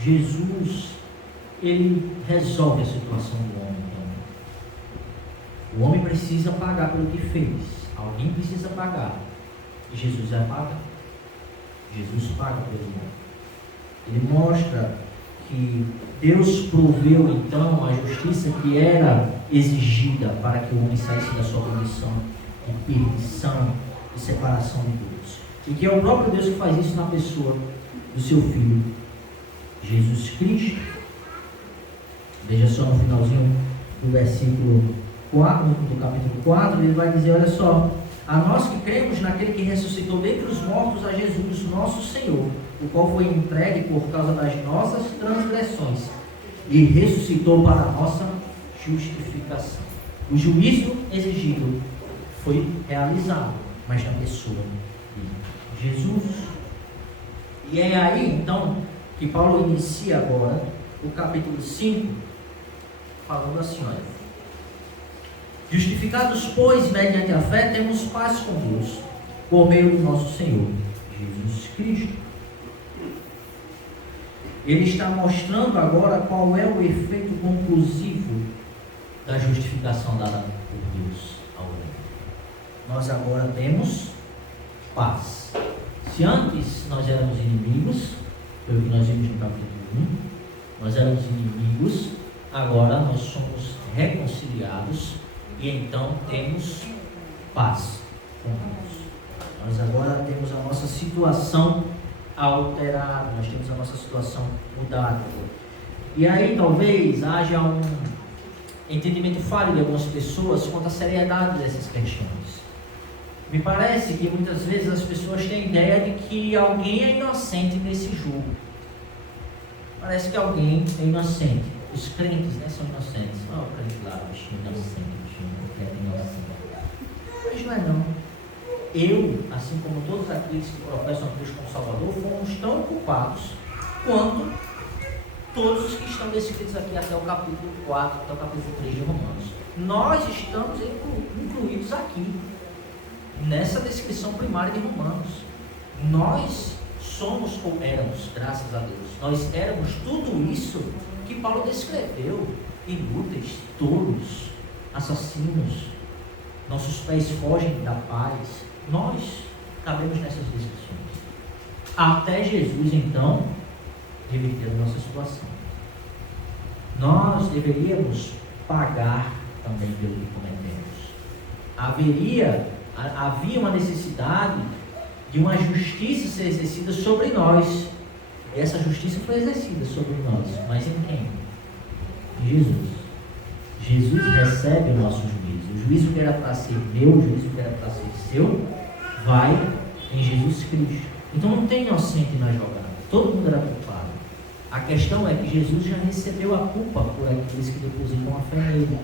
Jesus, ele resolve a situação do homem. O homem precisa pagar pelo que fez. Alguém precisa pagar. E Jesus vai pagar. Jesus paga pelo mundo. Ele mostra que Deus proveu então a justiça que era exigida para que o homem saísse da sua condição de perdição e separação de Deus. E que é o próprio Deus que faz isso na pessoa do seu Filho, Jesus Cristo. Veja só no finalzinho do versículo 4, do capítulo 4, ele vai dizer, olha só, a nós que cremos naquele que ressuscitou dentre os mortos a Jesus, nosso Senhor, o qual foi entregue por causa das nossas transgressões e ressuscitou para a nossa justificação. O juízo exigido foi realizado, mas na pessoa de Jesus. E é aí, então, que Paulo inicia agora o capítulo 5, falando assim, olha, justificados, pois, mediante a fé, temos paz com Deus, por meio do nosso Senhor Jesus Cristo. Ele está mostrando agora qual é o efeito conclusivo da justificação dada por Deus ao homem. Nós agora temos paz. Se antes nós éramos inimigos, foi o que nós vimos no capítulo 1, nós éramos inimigos, agora nós somos reconciliados e então temos paz com Deus. Nós agora temos a nossa situação alterada, nós temos a nossa situação mudada. E aí talvez haja um entendimento falho de algumas pessoas quanto à seriedade dessas questões. Me parece que muitas vezes as pessoas têm a ideia de que alguém é inocente nesse jogo. Parece que alguém é inocente. Os crentes, né, são inocentes. O crente lá, o bichinho inocente, o bichinho inocente. Mas não é não. Eu, assim como todos aqueles que professam a Cristo como Salvador, fomos tão culpados quanto todos os que estão descritos aqui até o capítulo 4, até o capítulo 3 de Romanos. Nós estamos incluídos aqui, nessa descrição primária de Romanos. Nós somos, ou éramos, graças a Deus, nós éramos tudo isso que Paulo descreveu: inúteis, tolos, assassinos, nossos pés fogem da paz. Nós cabemos nessas descrições. Até Jesus, então, reverter a nossa situação. Nós deveríamos pagar também pelo que cometemos. Havia uma necessidade de uma justiça ser exercida sobre nós. Essa justiça foi exercida sobre nós, mas em quem? Em Jesus. Jesus recebe o nosso juízo. O juízo que era para ser meu, o juízo que era para ser seu, vai em Jesus Cristo. Então não tem inocente na jogada. Todo mundo era culpado. A questão é que Jesus já recebeu a culpa por aqueles que depositam a fé nele.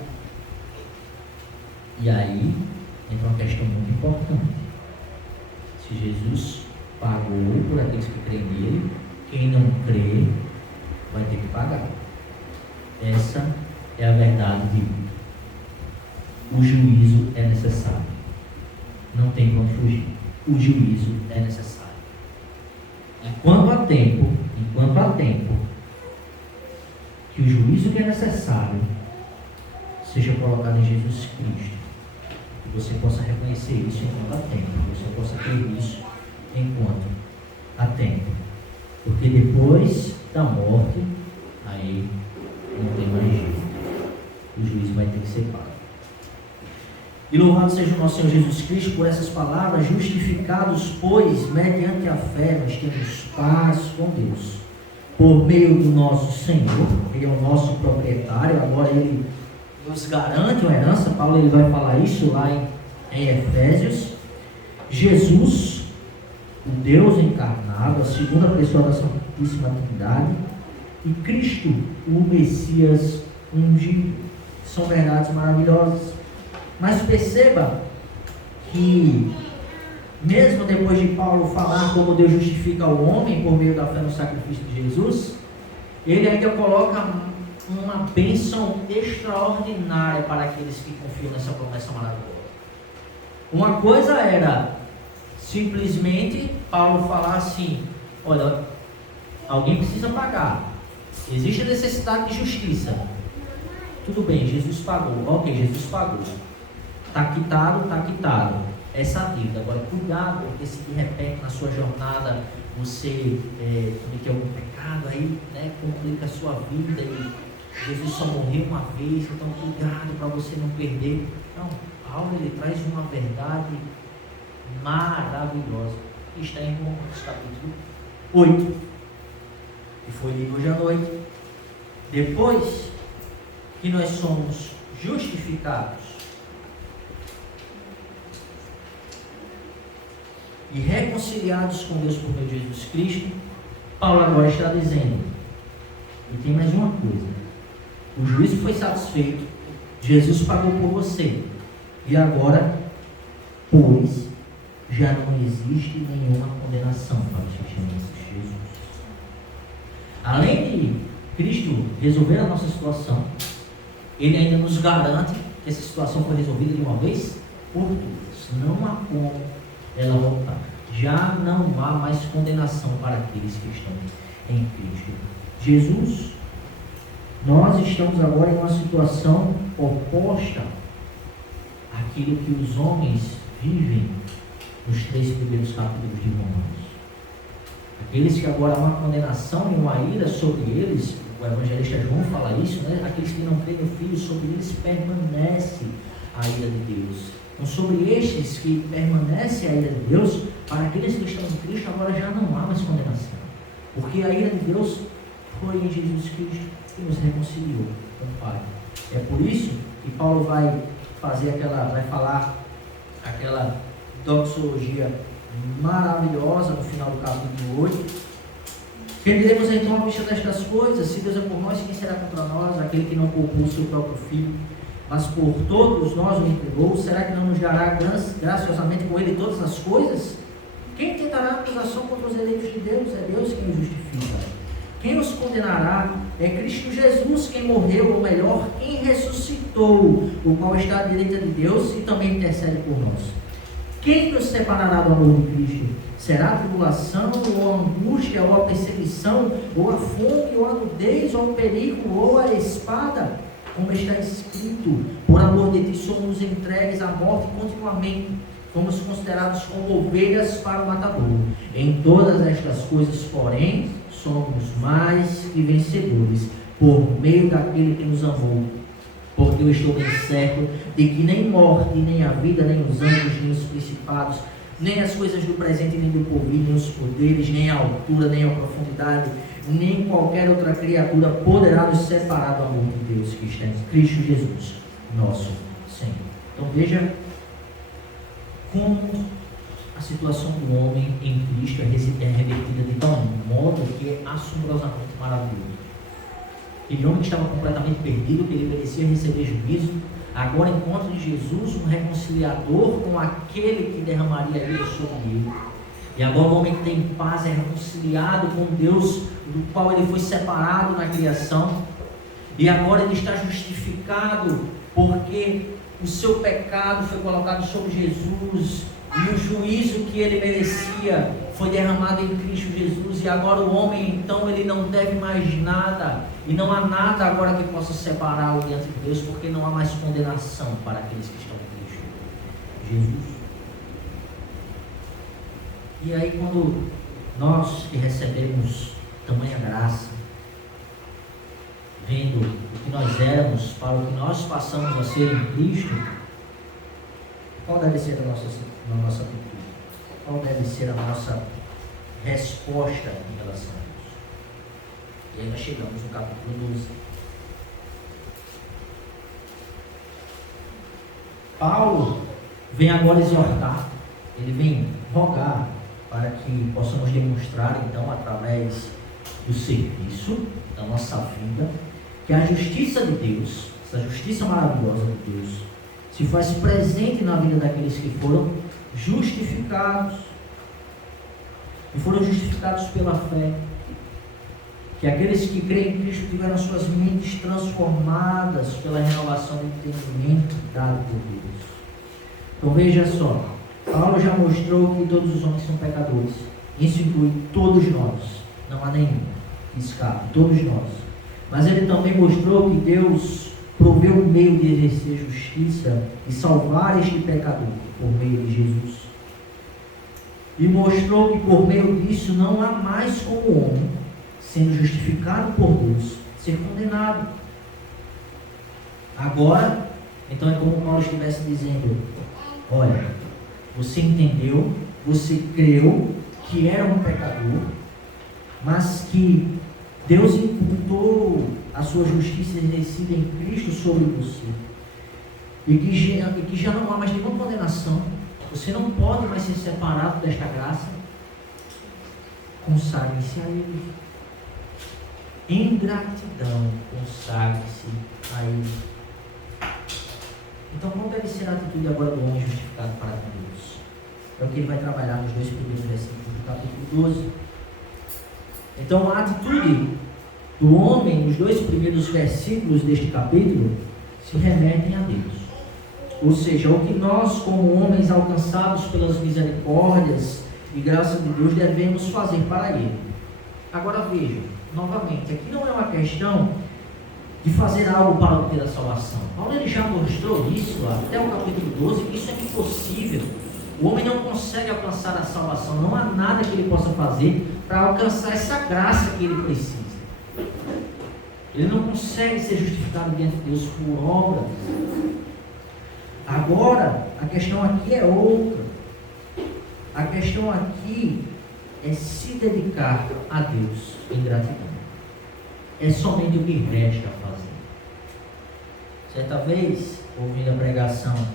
E aí entra uma questão muito importante. Se Jesus pagou por aqueles que creem nele, quem não crê vai ter que pagar. Essa é a verdade bíblica. O juízo é necessário. Não tem como fugir. O juízo é necessário. Enquanto há tempo, que o juízo que é necessário seja colocado em Jesus Cristo, que você possa reconhecer isso enquanto há tempo, que você possa ter isso enquanto há tempo, porque depois da morte, aí não tem mais jeito, o juízo vai ter que ser pago. E louvado seja o nosso Senhor Jesus Cristo por essas palavras: justificados, pois, mediante a fé, nós temos paz com Deus, por meio do nosso Senhor. Ele é o nosso proprietário, agora Ele nos garante uma herança. Paulo ele vai falar isso lá em Efésios. Jesus, o Deus encarnado, a segunda pessoa da Santíssima Trindade, e Cristo, o Messias ungido. São verdades maravilhosas. Mas perceba que, mesmo depois de Paulo falar como Deus justifica o homem por meio da fé no sacrifício de Jesus, ele ainda coloca uma bênção extraordinária para aqueles que confiam nessa promessa maravilhosa. Uma coisa era simplesmente Paulo falar assim: olha, alguém precisa pagar, existe a necessidade de justiça. Tudo bem, Jesus pagou. Ok, Jesus pagou. Está quitado, está quitado. Essa dívida. Agora, cuidado, porque se de repente na sua jornada você cometeu algum pecado, aí complica a sua vida e Jesus só morreu uma vez, então cuidado para você não perder. Não, Paulo ele traz uma verdade maravilhosa que está em Romanos capítulo 8, que foi lido hoje à noite. Depois que nós somos justificados e reconciliados com Deus por meio de Jesus Cristo, Paulo agora está dizendo, e tem mais uma coisa: o juízo foi satisfeito, Jesus pagou por você, e agora, pois, já não existe nenhuma condenação para os que estão em Jesus. Além de Cristo resolver a nossa situação, Ele ainda nos garante que essa situação foi resolvida de uma vez por todas. Não há como ela voltar. Já não há mais condenação para aqueles que estão em Cristo Jesus. Nós estamos agora em uma situação oposta àquilo que os homens vivem nos 3 primeiros capítulos de Romanos. Aqueles que agora há uma condenação e uma ira sobre eles, o evangelista João fala isso, né? Aqueles que não creem no Filho, sobre eles permanece a ira de Deus. Então, sobre estes que permanece a ira de Deus, para aqueles que estão em Cristo, agora já não há mais condenação. Porque a ira de Deus foi em Jesus Cristo que nos reconciliou com o Pai. É por isso que Paulo vai falar aquela doxologia maravilhosa no final do capítulo 8. Que diremos então à vista destas coisas? Se Deus é por nós, quem será contra nós? Aquele que não poupou o seu próprio Filho, mas por todos nós o entregou, será que não nos dará graciosamente com ele todas as coisas? Quem tentará acusação contra os eleitos de Deus? É Deus quem os justifica. Quem os condenará? É Cristo Jesus quem morreu, ou melhor, quem ressuscitou, o qual está à direita de Deus e também intercede por nós. Quem nos separará do amor de Cristo? Será a tribulação, ou a angústia, ou a perseguição, ou a fome, ou a nudez, ou o perigo, ou a espada? Como está escrito, por amor de ti somos entregues à morte continuamente, fomos considerados como ovelhas para o matador. Em todas estas coisas, porém, somos mais que vencedores, por meio daquele que nos amou. Porque eu estou bem certo de que nem morte, nem a vida, nem os anjos, nem os principados, nem as coisas do presente, nem do porvir, nem os poderes, nem a altura, nem a profundidade, nem qualquer outra criatura poderá nos separar do amor de Deus que está em Cristo Jesus, nosso Senhor. Então veja como a situação do homem em Cristo é revertida de tal modo que é assombrosamente maravilhoso. Aquele homem que estava completamente perdido, que ele merecia receber juízo, agora encontra em Jesus um reconciliador com aquele que derramaria ira sobre ele. E agora o homem que tem paz é reconciliado com Deus, do qual ele foi separado na criação. E agora ele está justificado, porque o seu pecado foi colocado sobre Jesus, e o juízo que ele merecia foi derramado em Cristo Jesus. E agora o homem, então, ele não deve mais nada, e não há nada agora que possa separá-lo diante de Deus, porque não há mais condenação para aqueles que estão em Cristo Jesus. E aí, quando nós que recebemos tamanha graça, vendo o que nós éramos para o que nós passamos a ser em Cristo, qual deve ser a nossa atitude? Qual deve ser a nossa resposta em relação a isso? E aí nós chegamos no capítulo 12. Paulo vem agora exortar, ele vem rogar para que possamos demonstrar, então, através do serviço da nossa vida, que a justiça de Deus, essa justiça maravilhosa de Deus, se faz presente na vida daqueles que foram justificados, e foram justificados pela fé, que aqueles que creem em Cristo tiveram suas mentes transformadas pela renovação do entendimento dado por Deus. Então veja só, Paulo já mostrou que todos os homens são pecadores. Isso inclui todos nós, não há nenhum que escape, todos nós. Mas ele também mostrou que Deus proveu um meio de exercer justiça e salvar este pecador por meio de Jesus. e mostrou que por meio disso não há mais como o homem, sendo justificado por Deus, ser condenado. Agora, então é como Paulo estivesse dizendo: olha, você entendeu, você creu que era um pecador, mas que Deus imputou a sua justiça exercida em Cristo sobre você, e que já não há mais nenhuma condenação. Você não pode mais ser separado desta graça. Consagre-se a Ele. Em gratidão, consagre-se a Ele. Então, qual deve ser a atitude agora do homem justificado para com Deus? É o que ele vai trabalhar nos 2 primeiros versículos do capítulo 12. Então, a atitude do homem nos 2 primeiros versículos deste capítulo se remetem a Deus. Ou seja, o que nós, como homens alcançados pelas misericórdias e graça de Deus, devemos fazer para Ele. Agora veja, novamente, aqui não é uma questão de fazer algo para obter a salvação. Paulo ele já mostrou isso até o capítulo 12, que isso é impossível. O homem não consegue alcançar a salvação, não há nada que ele possa fazer para alcançar essa graça que ele precisa. Ele não consegue ser justificado diante de Deus por obras. Agora, a questão aqui é outra. A questão aqui é se dedicar a Deus em gratidão. É somente o que resta fazer. Certa vez, ouvindo a pregação, o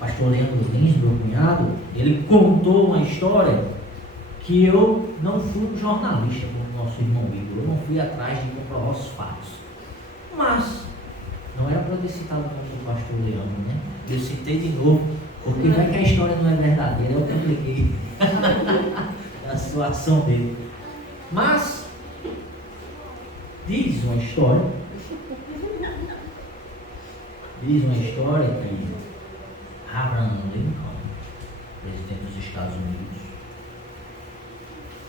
pastor Leandro Lins, meu cunhado, ele contou uma história que eu não fui um jornalista como nosso irmão Igor. Eu não fui atrás de comprovar os fatos. Mas não era para eu ter citado o nome do pastor Leandro, né? Eu citei de novo, porque vai que a história não é verdadeira, eu compliquei a situação dele. Mas diz uma história que Abraham Lincoln, presidente dos Estados Unidos,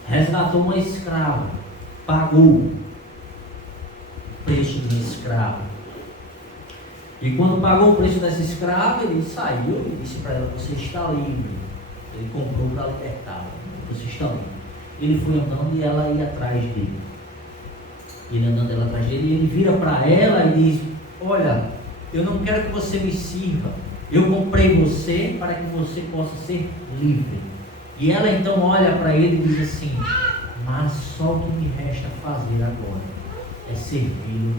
resgatou uma escrava, pagou o preço de uma escrava. E quando pagou o preço dessa escrava, ele saiu e disse para ela: você está livre. Ele comprou para libertá-la. Você está livre. Ele foi andando e ela ia atrás dele. Ele andando ela atrás dele, e ele vira para ela e diz: olha, eu não quero que você me sirva. Eu comprei você para que você possa ser livre. E ela então olha para ele e diz assim: mas só o que me resta fazer agora é servi-lo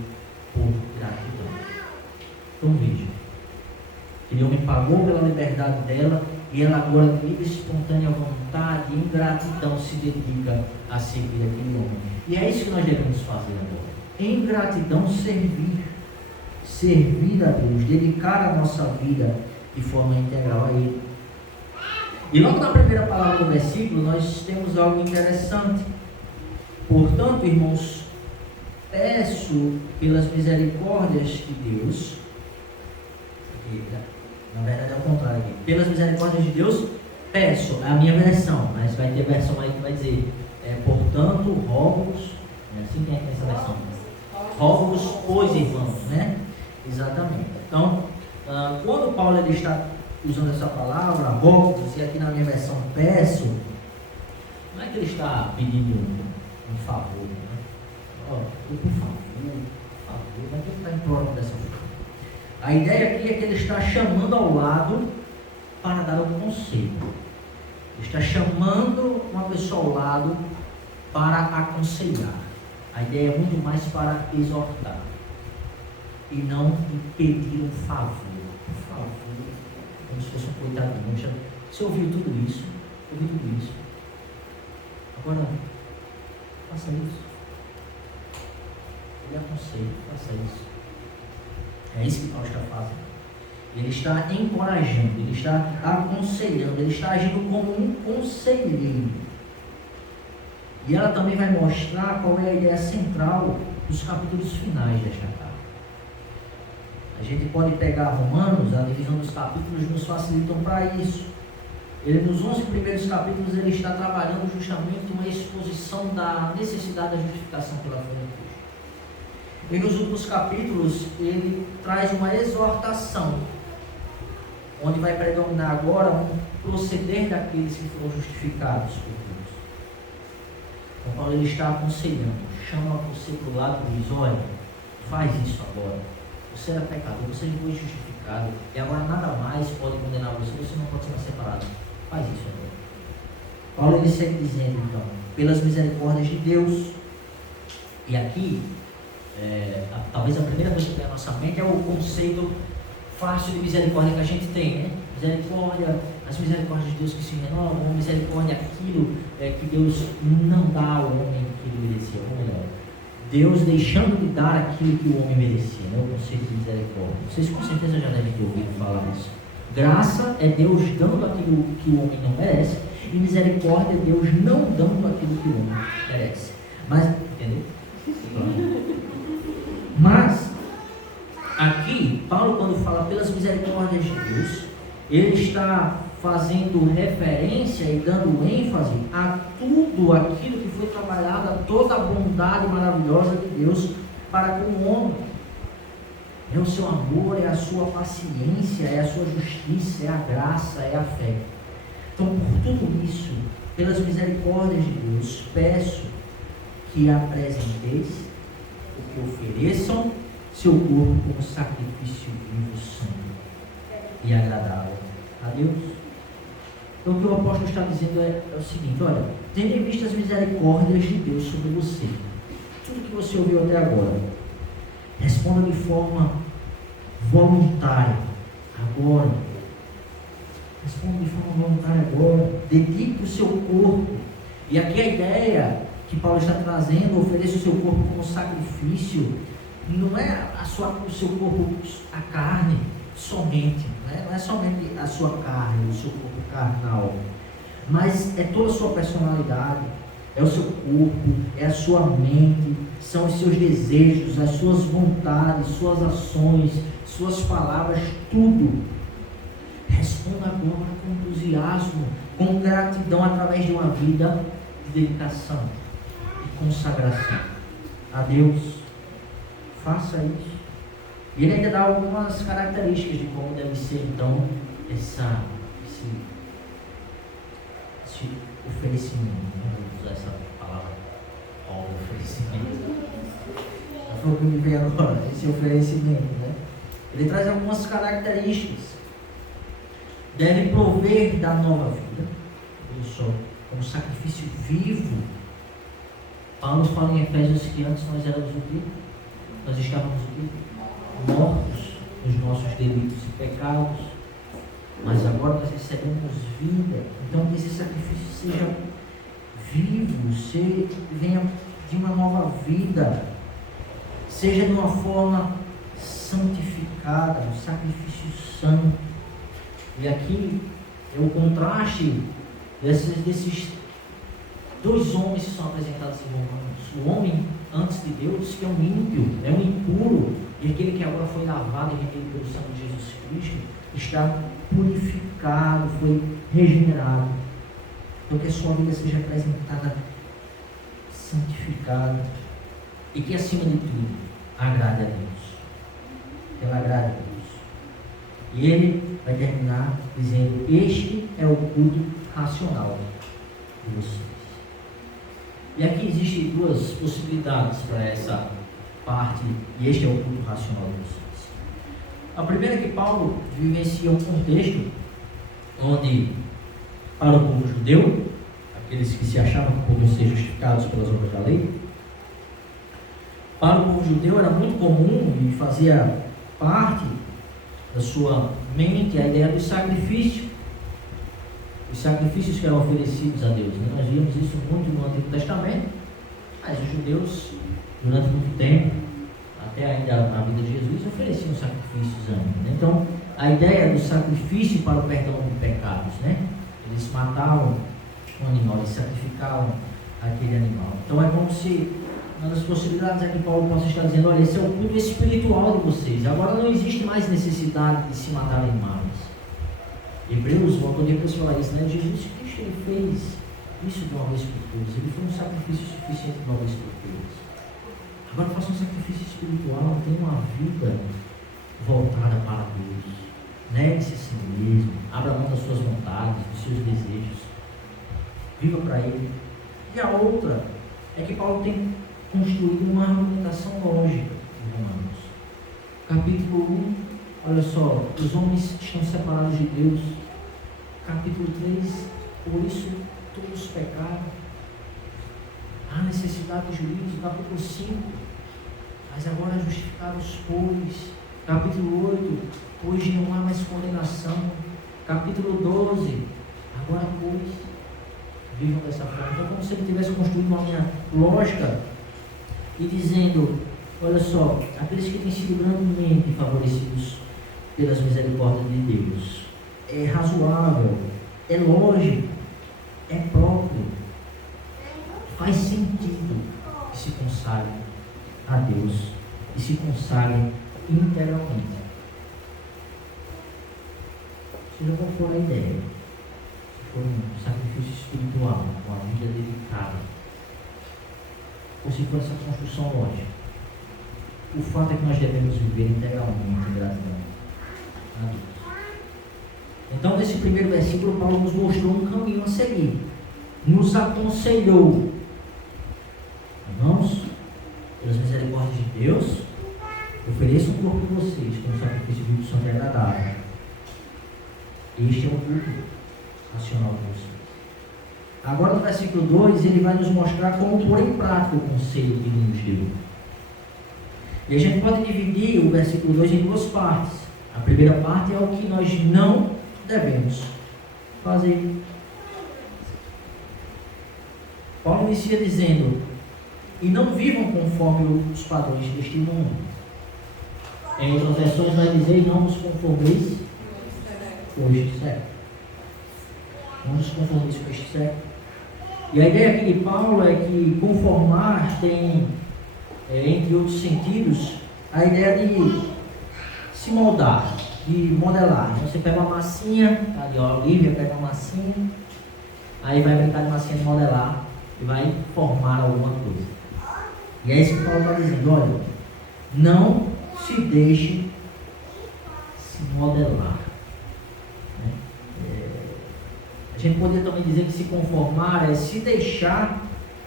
por gratidão. Então veja, aquele homem pagou pela liberdade dela, e ela agora, de livre, espontânea vontade, em gratidão, se dedica a servir aquele homem. E é isso que nós devemos fazer agora. Em gratidão, servir a Deus, dedicar a nossa vida de forma integral a Ele. E logo na primeira palavra do versículo, nós temos algo interessante. Portanto, irmãos, peço pelas misericórdias de Deus, na verdade é o contrário aqui, pelas misericórdias de Deus, peço, é a minha versão, mas vai ter versão aí que vai dizer, portanto, rogo-vos, assim tem essa versão, rogo-vos, pois, irmãos, né? Exatamente. Então, quando Paulo ele está usando essa palavra, rogo-vos, e aqui na minha versão peço, não é que ele está pedindo um favor, né? Por favor, mas ele está implorando dessa forma. A ideia aqui é que ele está chamando ao lado para dar um conselho. Ele está chamando uma pessoa ao lado para aconselhar. A ideia é muito mais para exortar e não pedir um favor. Por favor, como se fosse um coitadinho. Você ouviu tudo isso? Agora, faça isso. Ele aconselha, faça isso. É isso que Paulo está fazendo. Ele está encorajando, ele está aconselhando, ele está agindo como um conselheiro. E ela também vai mostrar qual é a ideia central dos capítulos finais desta carta. A gente pode pegar Romanos, a divisão dos capítulos nos facilitam para isso. Ele, nos 11 primeiros capítulos, ele está trabalhando justamente uma exposição da necessidade da justificação pela fé em Cristo. E nos últimos capítulos, ele traz uma exortação, onde vai predominar agora proceder daqueles que foram justificados por Deus. Então Paulo ele está aconselhando, chama você para o lado e diz, olha, faz isso agora. Você era pecador, você já foi justificado, e agora nada mais pode condenar você, você não pode ser mais separado. Faz isso agora. Paulo ele segue dizendo então, pelas misericórdias de Deus. E aqui, talvez a primeira coisa que tem na nossa mente é o conceito fácil de misericórdia que a gente tem, né? Misericórdia, as misericórdias de Deus que se renovam, misericórdia, aquilo que Deus não dá ao homem que ele merecia, ou melhor, Deus deixando de dar aquilo que o homem merecia, né? O conceito de misericórdia. Vocês com certeza já devem ter ouvido falar isso. Graça é Deus dando aquilo que o homem não merece, e misericórdia é Deus não dando aquilo que o homem merece. Mas, entendeu? Mas, aqui, Paulo, quando fala pelas misericórdias de Deus, ele está fazendo referência e dando ênfase a tudo aquilo que foi trabalhado, a toda a bondade maravilhosa de Deus para com o homem. É o seu amor, é a sua paciência, é a sua justiça, é a graça, é a fé. Então, por tudo isso, pelas misericórdias de Deus, peço que apresenteis, que ofereçam seu corpo como sacrifício vivo, santo e agradável a Deus. Então, o que o apóstolo está dizendo é o seguinte: olha, tendo em vista as misericórdias de Deus sobre você, tudo que você ouviu até agora, responda de forma voluntária, agora. Responda de forma voluntária agora. Dedique o seu corpo. E aqui a ideia que Paulo está trazendo, ofereça o seu corpo como sacrifício, não é o seu corpo, a carne, somente, né? Não é somente a sua carne, o seu corpo carnal, mas é toda a sua personalidade, é o seu corpo, é a sua mente, são os seus desejos, as suas vontades, suas ações, suas palavras, tudo. Responda agora com entusiasmo, com gratidão, através de uma vida de dedicação e consagração a Deus. Faça isso. E ele ainda dá algumas características de como deve ser então esse oferecimento. Vou usar essa palavra, oferecimento. Foi o que me veio agora, esse oferecimento, né? Ele traz algumas características. Deve prover da nova vida, olha só, como sacrifício vivo. Paulo fala em Efésios que antes nós éramos o quê? Nós estávamos o quê? Mortos nos nossos delitos e pecados, mas agora nós recebemos vida. Então que esse sacrifício seja vivo, venha de uma nova vida, seja de uma forma santificada, um sacrifício santo. E aqui é o contraste desses dois homens que são apresentados em Romanos. O homem antes de Deus, que é um ímpio, é um impuro, e aquele que agora foi lavado e remido pelo sangue de Jesus Cristo, está purificado, foi regenerado. Então que a sua vida seja apresentada santificada, e que acima de tudo agrade a Deus. Que ela agrade a Deus. E ele vai terminar dizendo: este é o culto racional de vocês. E aqui existem duas possibilidades para essa parte, e este é o culto racional de vocês. A primeira é que Paulo vivencia um contexto onde, para o povo judeu, aqueles que se achavam que podiam ser justificados pelas obras da lei, para o povo judeu era muito comum e fazia parte da sua mente a ideia do sacrifício, os sacrifícios que eram oferecidos a Deus, né? Nós vimos isso muito no Antigo Testamento, mas os judeus, durante muito tempo, até ainda na vida de Jesus, ofereciam sacrifícios ainda, né? Então, a ideia do sacrifício para o perdão de pecados, né? Eles matavam um animal, eles sacrificavam aquele animal. Então, é como se uma das possibilidades é que Paulo possa estar dizendo: olha, esse é o culto espiritual de vocês. Agora não existe mais necessidade de se matar animais. Hebreus, o autor de Hebreus fala isso, né? Jesus Cristo, ele fez isso de uma vez por todas. Ele foi um sacrifício suficiente de uma vez por todas. Agora faça um sacrifício espiritual, tenha uma vida voltada para Deus. Negue-se a si mesmo, abra mão das suas vontades, dos seus desejos, viva para Ele. E a outra é que Paulo tem construído uma argumentação lógica em Romanos. Capítulo 1, olha só, os homens estão separados de Deus. Capítulo 3, por isso todos pecaram. Há necessidade de juízo. Capítulo 5, mas agora justificados pois. Capítulo 8, hoje não há mais condenação. Capítulo 12, agora pois, vivam dessa forma. Então, como se ele tivesse construído uma linha lógica e dizendo, olha só, aqueles que têm sido grandemente favorecidos pelas misericórdias de Deus, é razoável, é lógico, é próprio, faz sentido que se consagrem a Deus e se consagrem integralmente. Seja qual for a ideia, se for um sacrifício espiritual, uma vida dedicada, ou se for essa construção lógica, o fato é que nós devemos viver integralmente em gratidão a Deus. Então, nesse primeiro versículo, Paulo nos mostrou um caminho a seguir, nos aconselhou, irmãos, pelas misericórdias de Deus, ofereçam o corpo de vocês como sacrifício vivo, santo e agradável. Este é o culto racional de vocês. Agora, no versículo 2, ele vai nos mostrar como pôr em prática o conselho que ele nos deu. E a gente pode dividir o versículo 2 em duas partes. A primeira parte é o que nós não devemos fazer. Paulo inicia dizendo: e não vivam conforme os padrões deste mundo. Em outras versões vai dizer: não nos conformeis com este século. Não nos conformeis com este século. E a ideia aqui de Paulo é que conformar tem, entre outros sentidos, a ideia de se moldar, de modelar. Então, você pega uma massinha, tá ali, ó, a Olivia pega uma massinha, aí vai brincar de massinha de modelar e vai formar alguma coisa. E é isso que Paulo está dizendo: olha, não se deixe se modelar. Né? A gente poderia também dizer que se conformar é se deixar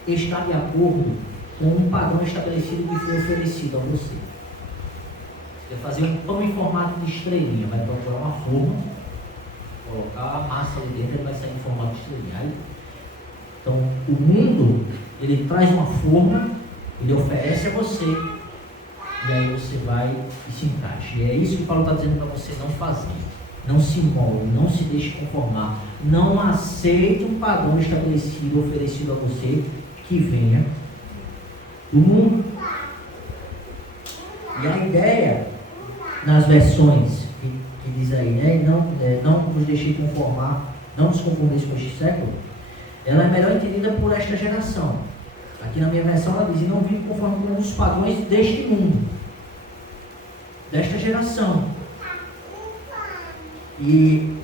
estar de acordo com um padrão estabelecido que foi oferecido a você. Você vai fazer um pão em formato de estrelinha, vai procurar uma forma, colocar a massa ali dentro, ele vai sair em formato de estrelinha. Aí, então, o mundo, ele traz uma forma, ele oferece a você, e aí você vai e se encaixa. E é isso que Paulo está dizendo para você não fazer. Não se molde, não se deixe conformar, não aceite um padrão estabelecido, oferecido a você, que venha do mundo. E a ideia, nas versões que diz aí, né, não nos deixe conformar, não nos conformeis com este século, ela é melhor entendida por esta geração. Aqui na minha versão ela diz: e não vive conforme com os padrões deste mundo, desta geração. E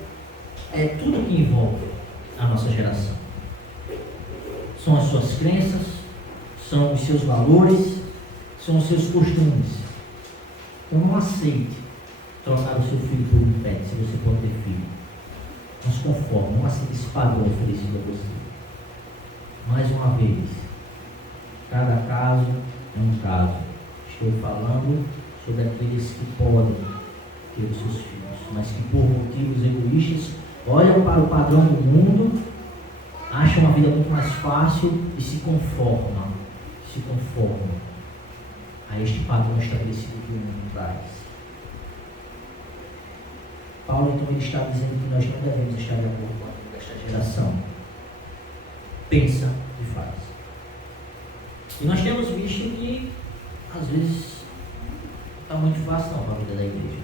é tudo que envolve a nossa geração. São as suas crenças, são os seus valores, são os seus costumes. Então não aceite trocar o seu filho por um pet, se você pode ter filho. Não se conforme, não aceite esse padrão oferecido a você. Mais uma vez, cada caso é um caso. Estou falando sobre aqueles que podem ter os seus filhos, mas que por motivos egoístas olham para o padrão do mundo, acham a vida muito mais fácil e se conformam a este padrão estabelecido que o mundo traz. Paulo então ele está dizendo que nós não devemos estar de acordo com esta geração. Pensa e faz. E nós temos visto que às vezes não está muito fácil não para a vida da igreja.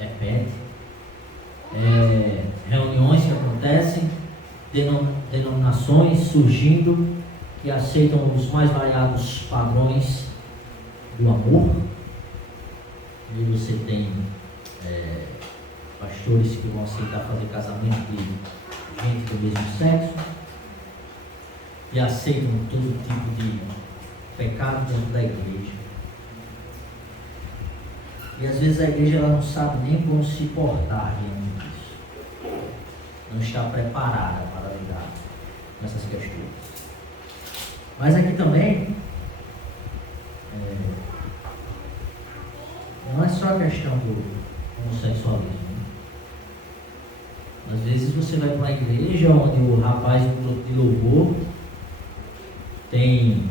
Né? Reuniões que acontecem, denominações surgindo que aceitam os mais variados padrões do amor. E você tem pastores que vão aceitar fazer casamento de gente do mesmo sexo e aceitam todo tipo de pecado dentro da igreja. E às vezes a igreja ela não sabe nem como se portar diante disso. Não está preparada para lidar com essas questões. Mas aqui também, não é só a questão do homossexualismo. Às vezes você vai para uma igreja onde o rapaz do grupo de louvor tem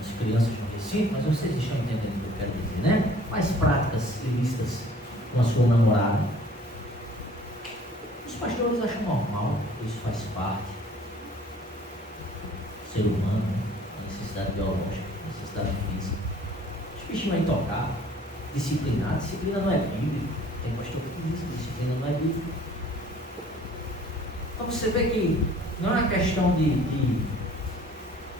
as crianças no recinto, mas vocês estão entendendo o que eu quero dizer, né? Faz práticas ilícitas com a sua namorada. Os pastores acham normal, isso faz parte do ser humano, a necessidade biológica, a necessidade física. Os bichinhos vão tocar, disciplinar. Disciplina não é bíblico. Tem pastor que diz que disciplina não é bíblico. Então você vê que não é uma questão de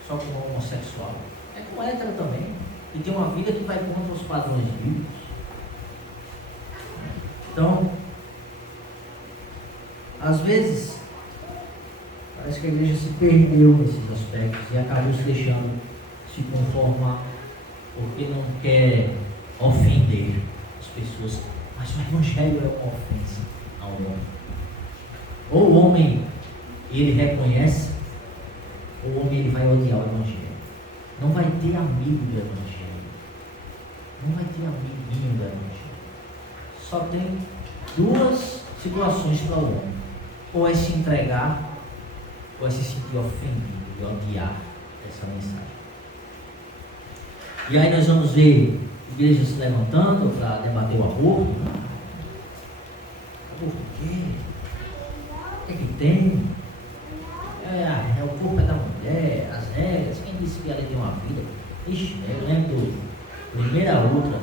só com o homossexual, é com o hétero também, e tem uma vida que vai contra os padrões bíblicos. Então, às vezes, parece que a igreja se perdeu nesses aspectos e acabou se deixando se conformar, porque não quer ofender as pessoas. Mas o evangelho é uma ofensa ao homem. Ou o homem, ele reconhece, ou o homem ele vai odiar o evangelho. Não vai ter amigo do evangelho. Não vai ter amiguinho do evangelho. Só tem duas situações para o homem. Ou é se entregar, ou é se sentir ofendido e odiar essa mensagem. E aí nós vamos ver igrejas se levantando para debater o aborto. Né? Aborto o quê? O que é que tem? O corpo é da mulher, as regras, quem disse que ela tem uma vida? Ixi, eu lembro do primeira outra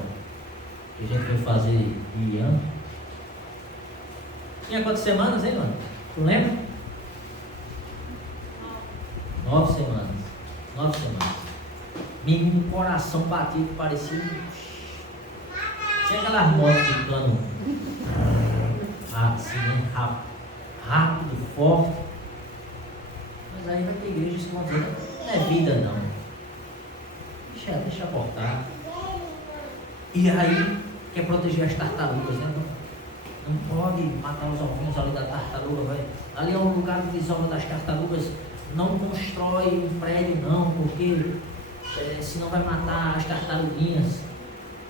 que a gente foi fazer em Ian. Tinha quantas semanas, hein, mano? Tu lembra? 9 semanas. 9 semanas. Menino, coração batido, parecia. Tinha aquelas motos de cano assim, rápido, forte. Mas aí vai ter igrejas que vão dizer, não é vida não. Deixa abortar. E aí quer proteger as tartarugas, né? Não pode matar os ovinhos ali da tartaruga, vai. Ali é um lugar de desova das tartarugas. Não constrói um prédio não, porque senão vai matar as tartaruguinhas.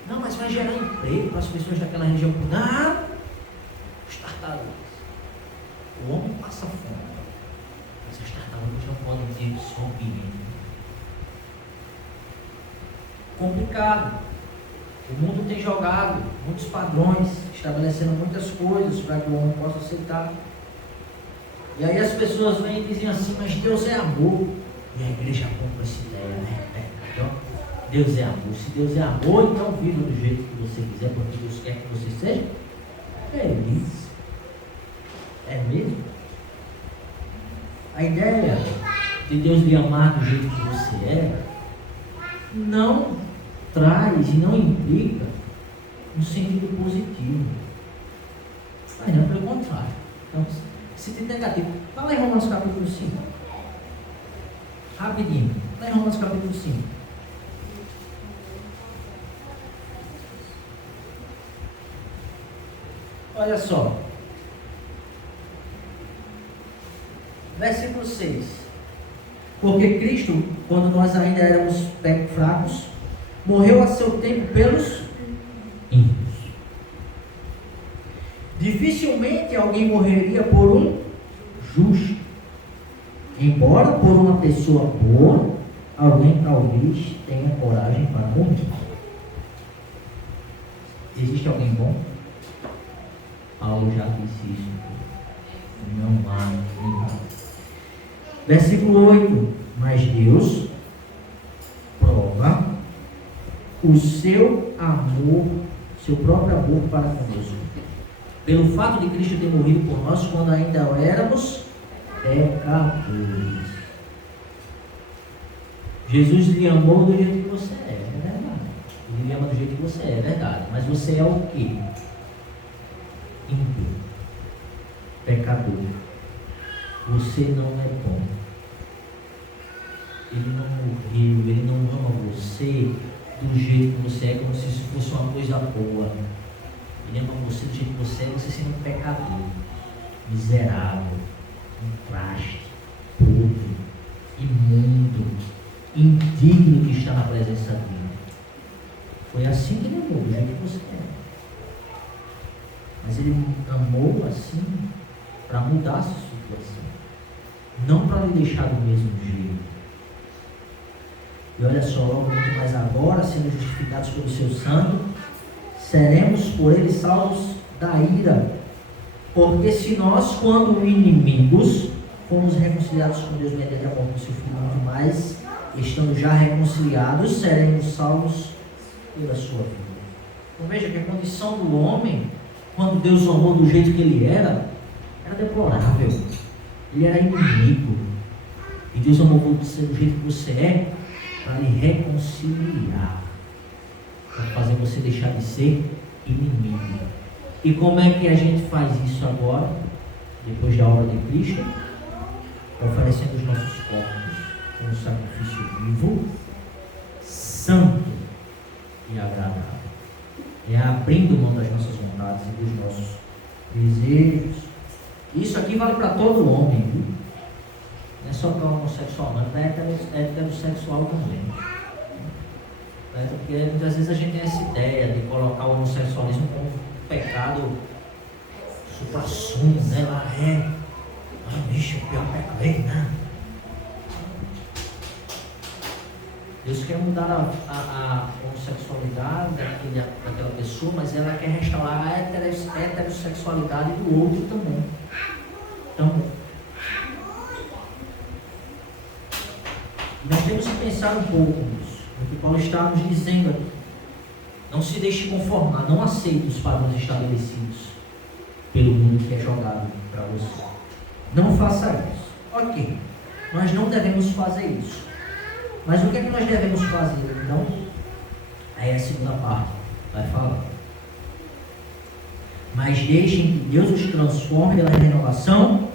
Não, mas vai gerar emprego para as pessoas daquela região. Não! As tartarugas. O homem passa fome. Essas tartarugas não podem ter só um perigo. Complicado. O mundo tem jogado muitos padrões, estabelecendo muitas coisas para que o homem possa aceitar. E aí as pessoas vêm e dizem assim, mas Deus é amor. E a igreja compra essa ideia, né? Então, Deus é amor. Se Deus é amor, então viva do jeito que você quiser, porque Deus quer que você seja feliz. É mesmo? A ideia de Deus lhe amar do jeito que você é não traz e não implica um sentido positivo. Mas não, pelo contrário. Então, sentido negativo. Fala em Romanos capítulo 5. Rapidinho. Fala em Romanos capítulo 5. Olha só. Versículo 6. Porque Cristo, quando nós ainda éramos fracos, morreu a seu tempo pelos ímpios. Dificilmente alguém morreria por um justo. Embora por uma pessoa boa, alguém talvez tenha coragem para morrer. Existe alguém bom? Paulo já disse isso. Não há ninguém. Versículo 8. Mas Deus prova o seu amor, seu próprio amor para conosco, pelo fato de Cristo ter morrido por nós quando ainda éramos pecadores. Jesus lhe amou do jeito que você é verdade. Ele lhe ama do jeito que você é verdade. Mas você é o quê? Ímpio, pecador. Você não é bom. Ele não morreu, ele não ama você do jeito que você é, como se isso fosse uma coisa boa. Ele ama você do jeito que você é, você sendo um pecador, miserável, um traste, podre, imundo, indigno de estar na presença dele. Foi assim que ele amou, do jeito que você é. Mas ele amou assim para mudar a sua situação, não para lhe deixar do mesmo jeito. E olha só, logo muito mais agora, sendo justificados pelo seu sangue, seremos por ele salvos da ira. Porque se nós, quando inimigos, fomos reconciliados com Deus mediante a morte do seu Filho, muito mais, estando já reconciliados, seremos salvos pela sua vida. Então veja que a condição do homem, quando Deus o amou do jeito que ele era deplorável. Ele era inimigo. E Deus amou você do jeito que você é, para lhe reconciliar, para fazer você deixar de ser inimigo. E como é que a gente faz isso agora, depois da obra de Cristo? Oferecendo os nossos corpos como sacrifício vivo, santo e agradável. É abrindo mão das nossas vontades e dos nossos desejos. Isso aqui vale para todo homem, viu? Não é só para o homossexual, mas para heterossexual também. Porque muitas vezes a gente tem essa ideia de colocar o homossexualismo como um pecado supra-sumo, né? Lá bicho, o pior pecado, né? Deus quer mudar a homossexualidade daquela pessoa, mas ela quer restaurar a heterossexualidade do outro também. Então, nós temos que pensar um pouco nisso, no que Paulo está nos dizendo aqui. Não se deixe conformar, não aceite os padrões estabelecidos pelo mundo que é jogado para você. Não faça isso. Ok, nós não devemos fazer isso. Mas o que é que nós devemos fazer? Então, aí a segunda parte vai falar. Mas deixem que Deus os transforme pela renovação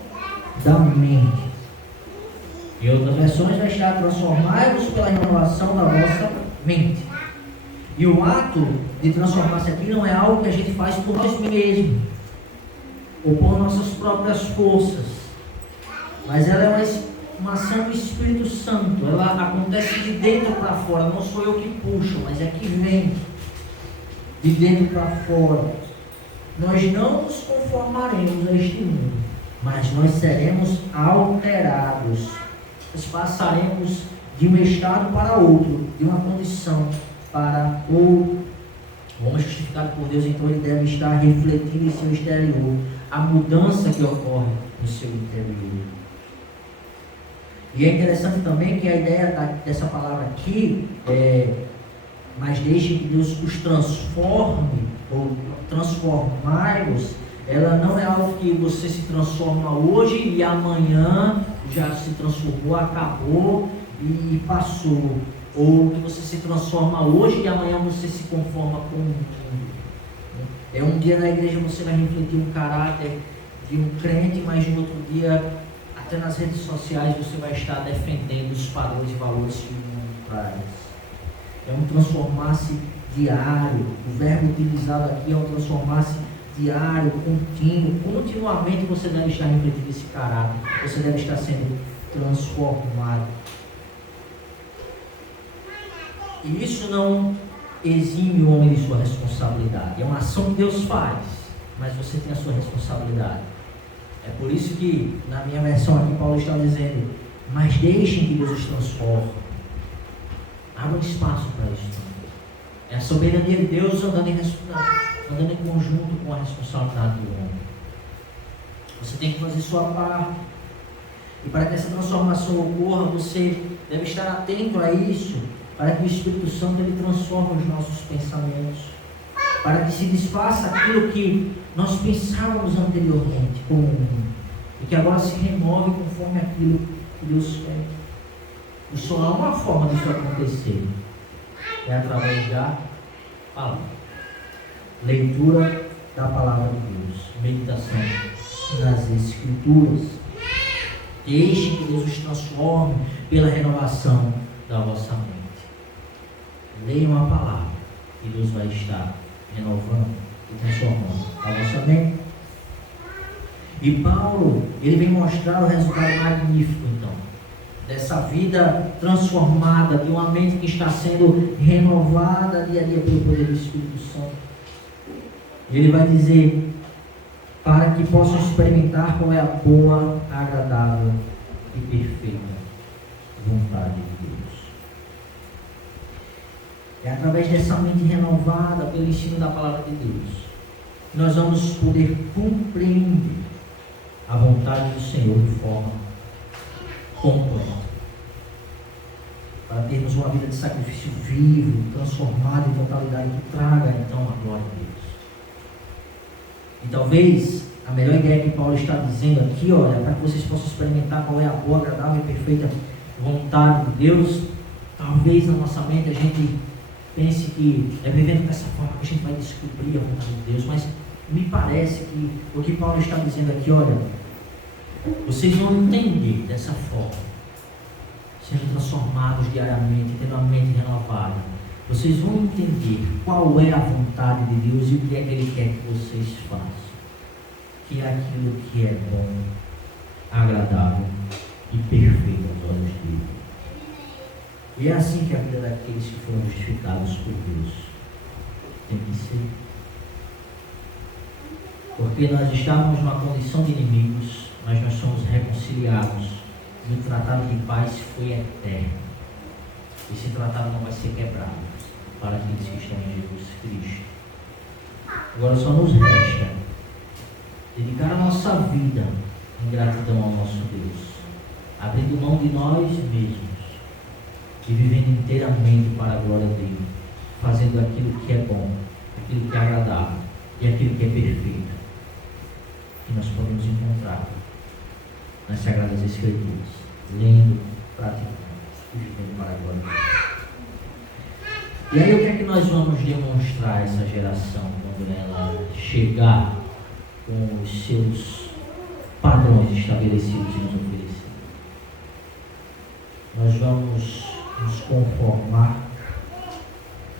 da mente. Em outras versões vai estar: transformai-vos pela renovação da vossa mente. E o ato de transformar-se aqui não é algo que a gente faz por nós mesmos ou por nossas próprias forças, mas ela é uma ação do Espírito Santo. Ela acontece de dentro para fora. Não sou eu que puxo, mas é que vem de dentro para fora. Nós não nos conformaremos a este mundo, mas nós seremos alterados. Nós passaremos de um estado para outro, de uma condição para outra. O homem justificado por Deus, então ele deve estar refletindo em seu exterior a mudança que ocorre no seu interior. E é interessante também que a ideia dessa palavra aqui mas deixe que Deus os transforme, ou transformai-vos. Ela não é algo que você se transforma hoje e amanhã já se transformou, acabou e passou. Ou que você se transforma hoje e amanhã você se conforma com o mundo. É um dia na igreja você vai refletir um caráter de um crente, mas no outro dia, até nas redes sociais, você vai estar defendendo os padrões e valores que o mundo traz. É um transformar-se diário. O verbo utilizado aqui é um transformar-se diário, contínuo. Continuamente você deve estar refletindo esse caráter. Você deve estar sendo transformado. E isso não exime o homem de sua responsabilidade. É uma ação que Deus faz, mas você tem a sua responsabilidade. É por isso que, na minha versão aqui, Paulo está dizendo: mas deixem que Deus os transforme. Abra um espaço para isso. É a soberania de Deus andando em conjunto com a responsabilidade do homem. Você tem que fazer sua parte. E para que essa transformação ocorra, você deve estar atento a isso, para que o Espírito Santo ele transforme os nossos pensamentos, para que se desfaça aquilo que nós pensávamos anteriormente como mundo, e que agora se remove conforme aquilo que Deus quer. E só há uma forma disso acontecer, é através da palavra, leitura da palavra de Deus, meditação nas Escrituras. Deixe que Deus os transforme pela renovação da vossa mente. Leiam a palavra e Deus vai estar renovando e transformando a vossa mente. E Paulo, ele vem mostrar o resultado magnífico, então, dessa vida transformada, de uma mente que está sendo renovada dia a dia pelo poder do Espírito Santo. Ele vai dizer, para que possam experimentar qual é a boa, agradável e perfeita vontade de Deus. É através dessa mente renovada, pelo ensino da palavra de Deus, que nós vamos poder compreender a vontade do Senhor de forma completa. Para termos uma vida de sacrifício vivo, transformada em totalidade, que traga então a glória de Deus. E talvez a melhor ideia que Paulo está dizendo aqui, olha, para que vocês possam experimentar qual é a boa, agradável e perfeita vontade de Deus, talvez na nossa mente a gente pense que é vivendo dessa forma que a gente vai descobrir a vontade de Deus, mas me parece que o que Paulo está dizendo aqui, olha, vocês vão entender dessa forma, sendo transformados diariamente, tendo a mente renovada, vocês vão entender qual é a vontade de Deus e o que é que Ele quer que vocês façam, que é aquilo que é bom, agradável e perfeito aos olhos dele. E é assim que a vida daqueles que foram justificados por Deus tem que ser. Porque nós estávamos numa condição de inimigos, mas nós somos reconciliados. E o tratado de paz foi eterno. Esse tratado não vai ser quebrado para aqueles que estão em Jesus Cristo. Agora só nos resta dedicar a nossa vida em gratidão ao nosso Deus, abrindo mão de nós mesmos e vivendo inteiramente para a glória dele, fazendo aquilo que é bom, aquilo que é agradável e aquilo que é perfeito, que nós podemos encontrar nas Sagradas Escrituras, lendo, praticando e vivendo para a glória de Deus. E aí o que é que nós vamos demonstrar a essa geração quando ela chegar com os seus padrões estabelecidos e nos oferecer? Nós vamos nos conformar,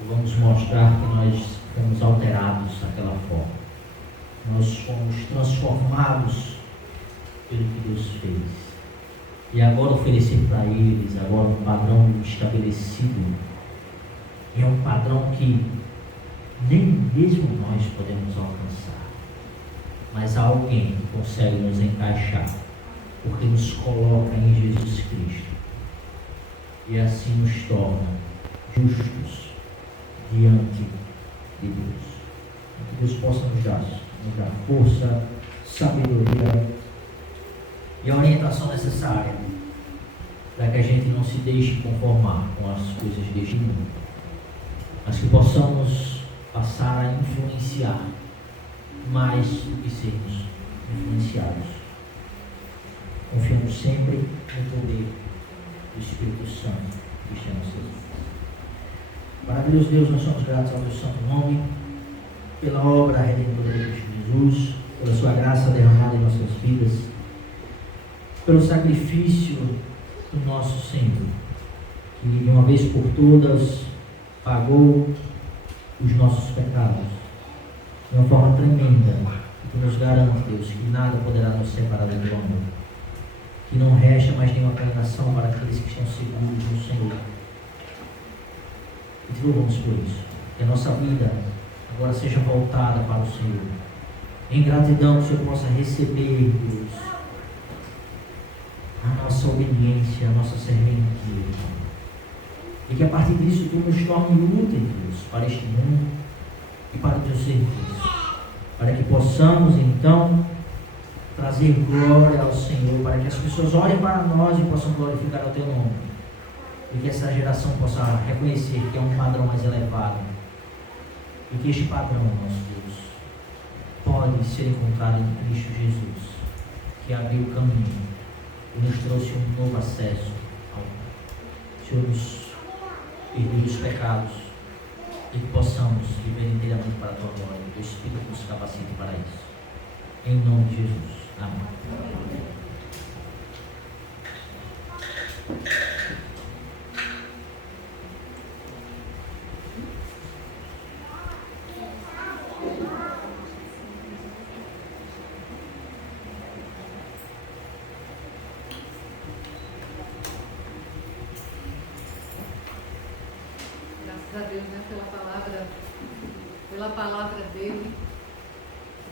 vamos mostrar que nós fomos alterados daquela forma. Nós fomos transformados pelo que Deus fez. E agora oferecer para eles agora um padrão estabelecido. E é um padrão que nem mesmo nós podemos alcançar. Mas há alguém que consegue nos encaixar, porque nos coloca em Jesus Cristo. E assim nos torna justos diante de Deus. Que Deus possa nos dar força, sabedoria e a orientação necessária para que a gente não se deixe conformar com as coisas deste mundo, mas que possamos passar a influenciar mais do que sermos influenciados. Confiamos sempre no poder do Espírito Santo que está em nossas vidas. Maravilhoso Deus, nós somos gratos ao teu santo nome, pela obra redentora de Cristo Jesus, pela sua graça derramada em nossas vidas, pelo sacrifício do nosso Senhor, que de uma vez por todas pagou os nossos pecados de uma forma tremenda, que nos garante, Deus, que nada poderá nos separar do teu amor, que não resta mais nenhuma condenação para aqueles que estão seguros no Senhor. E te louvamos por isso, que a nossa vida agora seja voltada para o Senhor, em gratidão que o Senhor possa receber, Deus, a nossa obediência, a nossa serventia, e que a partir disso tu nos torne úteis, Deus, para este mundo e para o teu serviço, para que possamos então trazer glória ao Senhor, para que as pessoas olhem para nós e possam glorificar o teu nome, e que essa geração possa reconhecer que é um padrão mais elevado, e que este padrão, nosso Deus, pode ser encontrado em Cristo Jesus, que abriu o caminho e nos trouxe um novo acesso ao Pai. Senhor, nos perdoe os pecados e que possamos viver inteiramente para a tua glória, que o Espírito nos capacite para isso. Em nome de Jesus. Amém. pela palavra dele,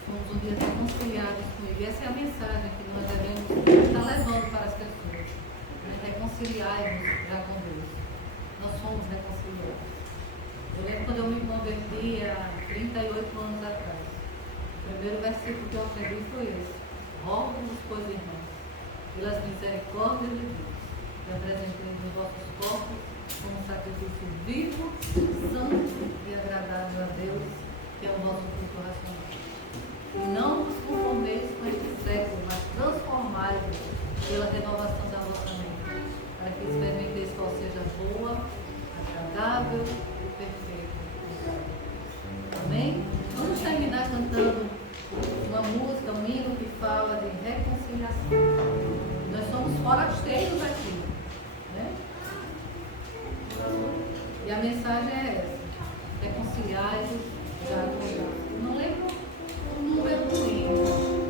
fomos um dia reconciliados com ele. Essa é a mensagem que nós devemos estar levando para as pessoas. Né? Reconciliar-nos já com Deus. Nós fomos reconciliados. Eu lembro quando eu me converti há 38 anos atrás. O primeiro versículo que eu aprendi foi esse. Rogo-vos, pois, irmãos, pelas misericórdias de Deus, que apresentei os vossos corpos como um sacrifício vivo, santo e agradável a Deus, que é o vosso culto racional. E não vos conformeis com este século, mas transformai-vos pela renovação da vossa mente, para que experimenteis qual seja boa, agradável e perfeita. Amém? Vamos terminar cantando uma música, um hino que fala de reconciliação. Nós somos forasteiros aqui, né? E a mensagem é essa: reconciliai-vos já com Deus. Não lembro o número do hino.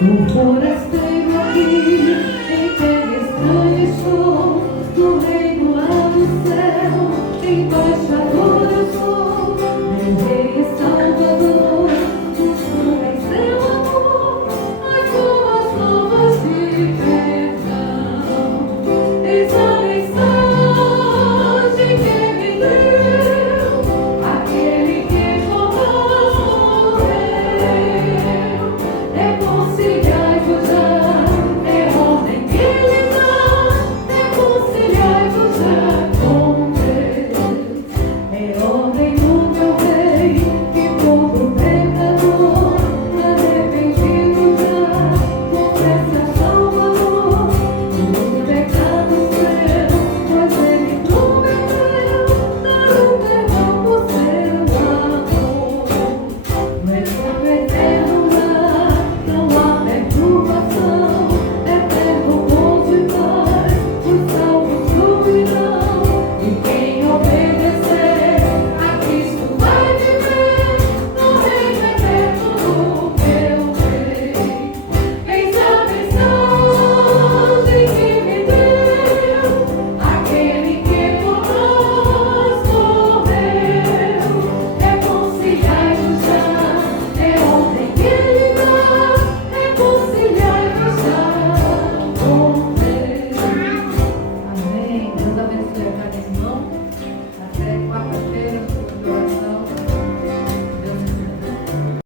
Sou forasteiro